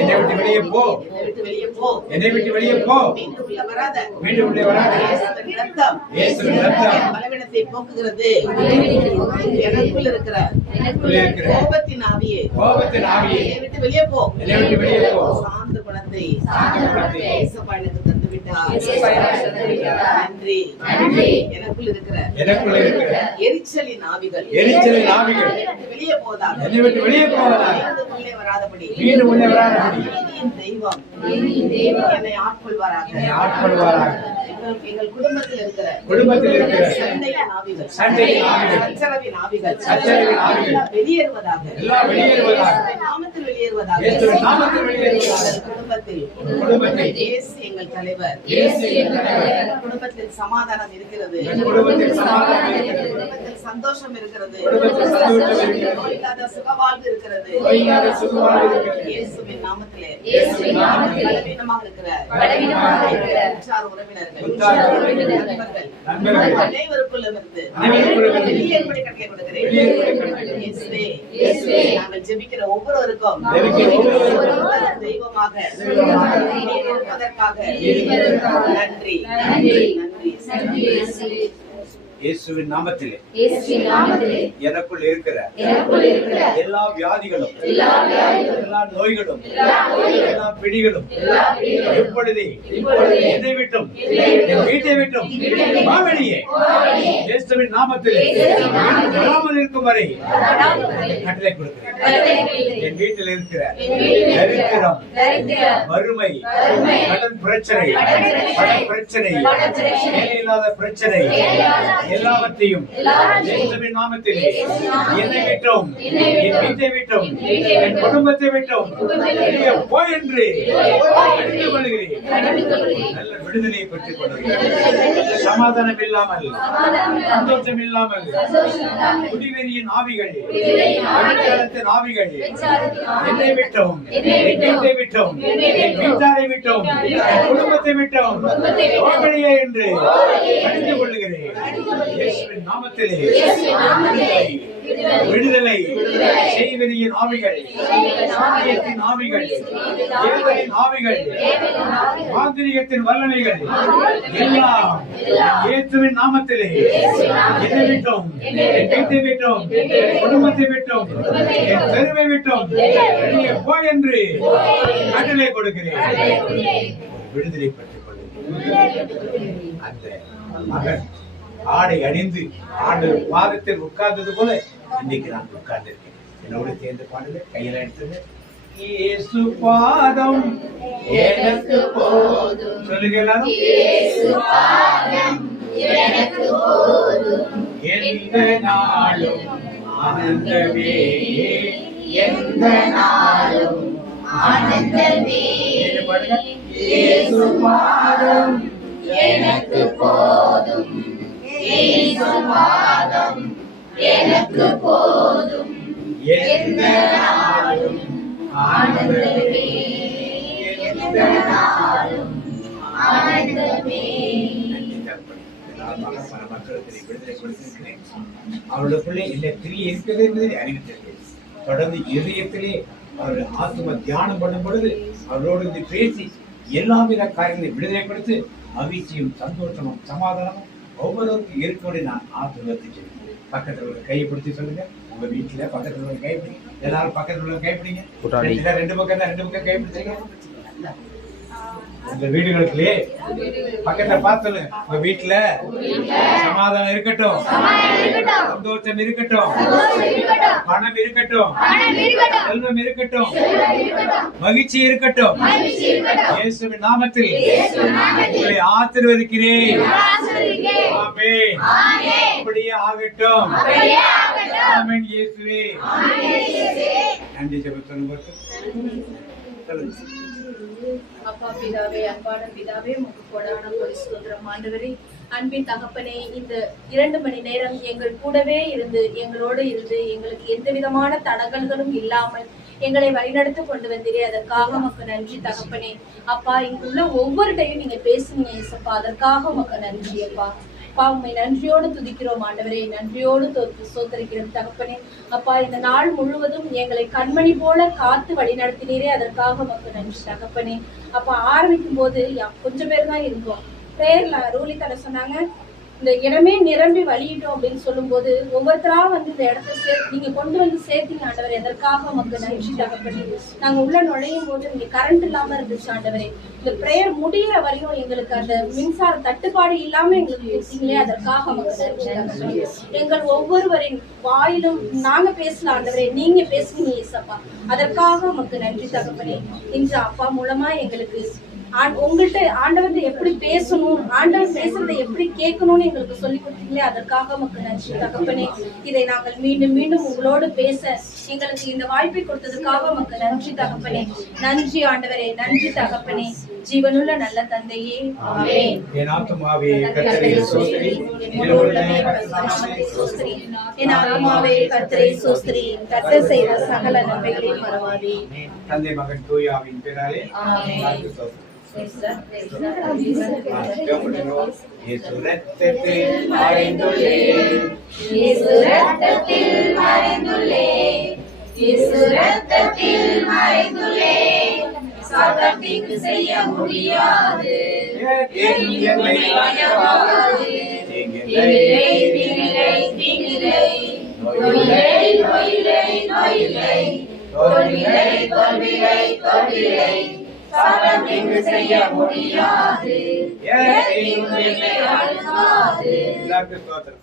என்னை விட்டு வெளியே போ, என்னை விட்டு வெளியே போ, என்னை விட்டு வெளியே போ. மீண்டும் உள்ள வராத, மீண்டும் உள்ள வராத. இயேசுவின் ரத்தம், இயேசுவின் ரத்தம் பலவீனத்தை போக்குகிறது. எனக்குள் இருக்கிற கோபத்தின் ஆவியே, கோபத்தின் ஆவியே என்னை விட்டு வெளியே போ, என்னை விட்டு வெளியே போ. சாந்த குணத்தை, சாந்த குணத்தை இயேசுவா எனக்கு தந்து விட்டார். நன்றி, நன்றி. எனக்குள் இருக்கிற எரிச்சலின் ஆவிகள், எரிச்சலின் ஆவிகள் என்னை விட்டு வெளியே போவதாக, என்னை விட்டு வெளியே போவதாக. உள்ளே வராதபடி, மீண்டும் உள்ளே வராதபடி. தெய்வம், என்னை ஆட்கொள்வாராக, ஆட்கொள்வாராக. எங்கள் குடும்பத்தில் இருக்கிற சண்டையின் ஆவிகள், சண்டையின் ஆவிகள், சச்சரவின் ஆவிகள், சச்சரவின் ஆவிகள் எல்லாம் வெளியேறுவதாக, எல்லாம் வெளியேறுவதாக. நாமத்தில் வெளியேறுவதாக, நாமத்தில் வெளியேறுவதாக. குடும்பத்தில் குடும்பத்தில் இயேசு எங்கள் தலைவர். குடும்பத்தில் சமாதானம் இருக்கிறது. குடும்பத்தில் சந்தோஷம் இருக்கிறது. நோய் இல்லாத சுகவாழ்வு இருக்கிறது. இயேசுவின் நாமத்திலே பலவீனமாக இருக்கிறார் உற்றார் உறவினர்கள் நண்பர்கள் அனைவருக்குள்ளும் இருந்து வெளியேற்படி கட்டளை கொடுக்கிறேன். இயேசுவே, நாங்கள் ஜெபிக்கிற ஒவ்வொருவருக்கும் தெய்வமாக இருப்பதற்காக நன்றி நன்றி. இயேசுவின் நாமத்திலே எனக்குள் இருக்கிற எல்லா வியாதிகளும் எல்லா நோய்களும் எல்லா பிடிகளும் எப்பொழுதே என்னை விட்டும் என் வீட்டை விட்டும் வெளியே இயேசுவின் நாமத்திலே வராமல் இருக்கும் வரை கட்டளை கொடுக்கிறேன். என் வீட்டில் இருக்கிற தரித்திரம், வறுமை, கடன் பிரச்சனை, பண பிரச்சனை, வேலை இல்லாத பிரச்சனை எல்லாவற்றையும் இயேசுவின் நாமத்திலே என்னை விட்டும் என் வீட்டை விட்டும் என் குடும்பத்தை விட்டும் போய் என்று அறிந்து கொள்கிறேன். நல்ல விடுதலையை பெற்றுக் கொள்கிறேன். சமாதானம் இல்லாமல், சந்தோஷம் இல்லாமல், குடிவெறியின் ஆவிகள், அடிக்காலத்தின் ஆவிகள் என்னை விட்டும் என் வீட்டை விட்டும் என் வீட்டாரை விட்டும் என் குடும்பத்தை விட்டும் போகலையே என்று அறிந்து கொள்கிறேன். இயேசுவின் நாமத்திலே விடுதலை செய்வெறியின் ஆவிகள், சாத்தியத்தின் ஆவிகள், தேவனின் ஆவிகள், மாந்திரிகத்தின் வல்லமைகள் எல்லாம் இயேசுவின் நாமத்திலே என்னை விட்டும் என் வீட்டை விட்டும் என் குடும்பத்தை விட்டும் என் தெருவை விட்டும் வெளியே போய் என்று கட்டளை கொடுக்கிறேன். விடுதலை பெற்றுக் கொள்கிறேன். அந்த மகன் ஆடை அணிந்து ஆண்டவர் பாதத்தில் உட்கார்ந்தது போல இன்னைக்கு நான் உட்கார்ந்திருக்கேன். என்னோட சேர்ந்து பாடல கையில எடுத்தது இயேசு பாதம் எனக்கு போதும். சொல்லுங்க எல்லாரும். இயேசு பாதம் எனக்கு போதும். எந்த நாளும் ஆனந்தமே, எந்த நாளும் ஆனந்தமே. பாடுங்க. இயேசு பாதம் எனக்கு போதும். இயேசு பாதம் எனக்கு போதும். எந்த நாளும் ஆனந்தமே, எந்த நாளும் ஆனந்தமே. மக்களுக்கு விடுதலை கொடுத்திருக்கிறேன். அவர்களுக்குள்ளே இந்த கிரியை இருக்கிறது என்பதை அறிவித்திருக்கிறேன். தொடர்ந்து இதயத்திலே அவர்கள் ஆத்ம தியானம் பண்ணும் பொழுது அவர்களோடு பேசி எல்லாவித காரியங்களை விடுதலை கொடுத்து மகிழ்ச்சியும் சந்தோஷமும் சமாதானமும் ஒவ்வொருவருக்கும் இருக்கோடு நான் ஆசீர்வதிச்சேன். பக்கத்தில் உள்ள கையை பிடிச்சி சொல்லுங்க. உங்க வீட்டுல பக்கத்தில் உள்ள கைப்பிடி, எல்லாரும் பக்கத்தில் உள்ள கைப்பிடிங்க. ரெண்டு பக்கம் தான், ரெண்டு பக்கம் கைப்பிடிச்சிங்க. உங்க வீடுகளுக்குள்ளே பக்கத்தை பார்த்து சொல்லுங்க. உங்க வீட்டுல சமாதானம் இருக்கட்டும், சந்தோஷம் இருக்கட்டும், பணம் இருக்கட்டும், செல்வம் இருக்கட்டும், மகிழ்ச்சி இருக்கட்டும். இயேசுவின் நாமத்தில் உங்களை ஆசீர்வதிக்கிறேன். ஆமென். அப்படியே ஆகட்டும். ஆமென். இயேசுவே நன்றி. சொல்லுங்க. அப்பா பிதாவே, அன்பான பிதாவே, உமக்கு கொடான ஒரு ஸ்தோத்திரம் ஆண்டவரே. அன்பின் தகப்பனே, இந்த 2 மணி நேரம் எங்கள் கூடவே இருந்து எங்களோடு இருந்து எங்களுக்கு எந்த விதமான தடங்கல்களும் இல்லாமல் எங்களை வழிநடத்தி கொண்டு வந்தீரே, அதற்காக உமக்கு நன்றி தகப்பனே. அப்பா, இங்குள்ள ஒவ்வொரு டைம் நீங்க பேசுனீங்க ஏசப்பா, அதற்காக உமக்கு நன்றி அப்பா. அப்பா, உண்மை நன்றியோடு துதிக்கிறோம் ஆண்டவரே, நன்றியோடு சோதரிக்கிறோம் தகப்பனே. அப்பா, இந்த நாள் முழுவதும் எங்களை கண்மணி போல காத்து வழி நடத்தினீரே, அதற்காக உமக்கு நன்றி தகப்பனே. அப்பா, ஆரம்பிக்கும் போது கொஞ்சம் பேர் தான் இருந்தோம். பிரேயர்ல ரூலி தலை சொன்னாங்க, இந்த இடமே நிரம்பி வழியிட்டோம் அப்படின்னு சொல்லும் போது ஒவ்வொருத்தரா வந்து இந்த இடத்த நீங்க கொண்டு வந்து சேர்த்தீங்க ஆண்டவரே, எதற்காக உமக்கு நன்றி தகப்பனே. நாங்க உள்ள நுழையும் போது இங்க கரண்ட் இல்லாம இருந்துச்சு ஆண்டவரே. இந்த பிரேயர் முடிகிற வரையும் எங்களுக்கு அந்த மின்சார தட்டுப்பாடு இல்லாம எங்களுக்கு கொடுத்தீங்களே, அதற்காக உமக்கு நன்றி தகப்பனே. எங்கள் ஒவ்வொருவரின் வாயிலும் நாங்க பேசல ஆண்டவரே, நீங்க பேசுனீங்க ஏசப்பா, அதற்காக உமக்கு நன்றி தகப்பனே. இன்று அப்பா மூலமா எங்களுக்கு உங்கள்கிட்ட ஆண்டவர்கிட்ட எப்படி பேசணும், ஆண்டவர் பேசுறதை எப்படி கேட்கணும்னு எங்களுக்கு சொல்லி கொடுத்தீங்களே, அதற்காக உமக்கு நன்றி தகப்பனே. இதை நாங்கள் மீண்டும் மீண்டும் உங்களோடு பேச எங்களுக்கு இந்த வாய்ப்பை கொடுத்ததுக்காக உமக்கு நன்றி தகப்பனே. நன்றி ஆண்டவரே, நன்றி தகப்பனே, ஜீவனுள்ள நல்ல தந்தையே. ஆமென். என் ஆத்துமாவே கர்த்தரை ஸ்தோத்திரி, என் உள்ளமே பரிசுத்தநாமத்தை ஸ்தோத்திரி. என் ஆத்துமாவே கர்த்தரை ஸ்தோத்திரி, கர்த்தர் செய்த சகல நன்மைகளையும் மறவாதே. தந்தை மகன் தூய ஆவியின் பெயராலே ஆமென். இயேசு ரத்தத்தில் மறைந்துள்ளேன், இயேசு ரத்தத்தில் மறைந்துள்ளேன், இயேசு ரத்தத்தில் மறைந்துள்ளேன், சாத்தான் தீங்கு செய்ய முடியாது, என்னை பயமாகாது. தீங்கில்லை, தீங்கில்லை, தீங்கில்லை, நோயில்லை, நோயில்லை, நோயில்லை, தோல்வியில்லை, தோல்வியில்லை, தோல்வியில்லை, சாத்தான் தீங்கு செய்ய முடியாது, ஏன் தீங்கு என்னை அணுகாது. எல்லாருக்கும் ஸ்தோத்திரம்.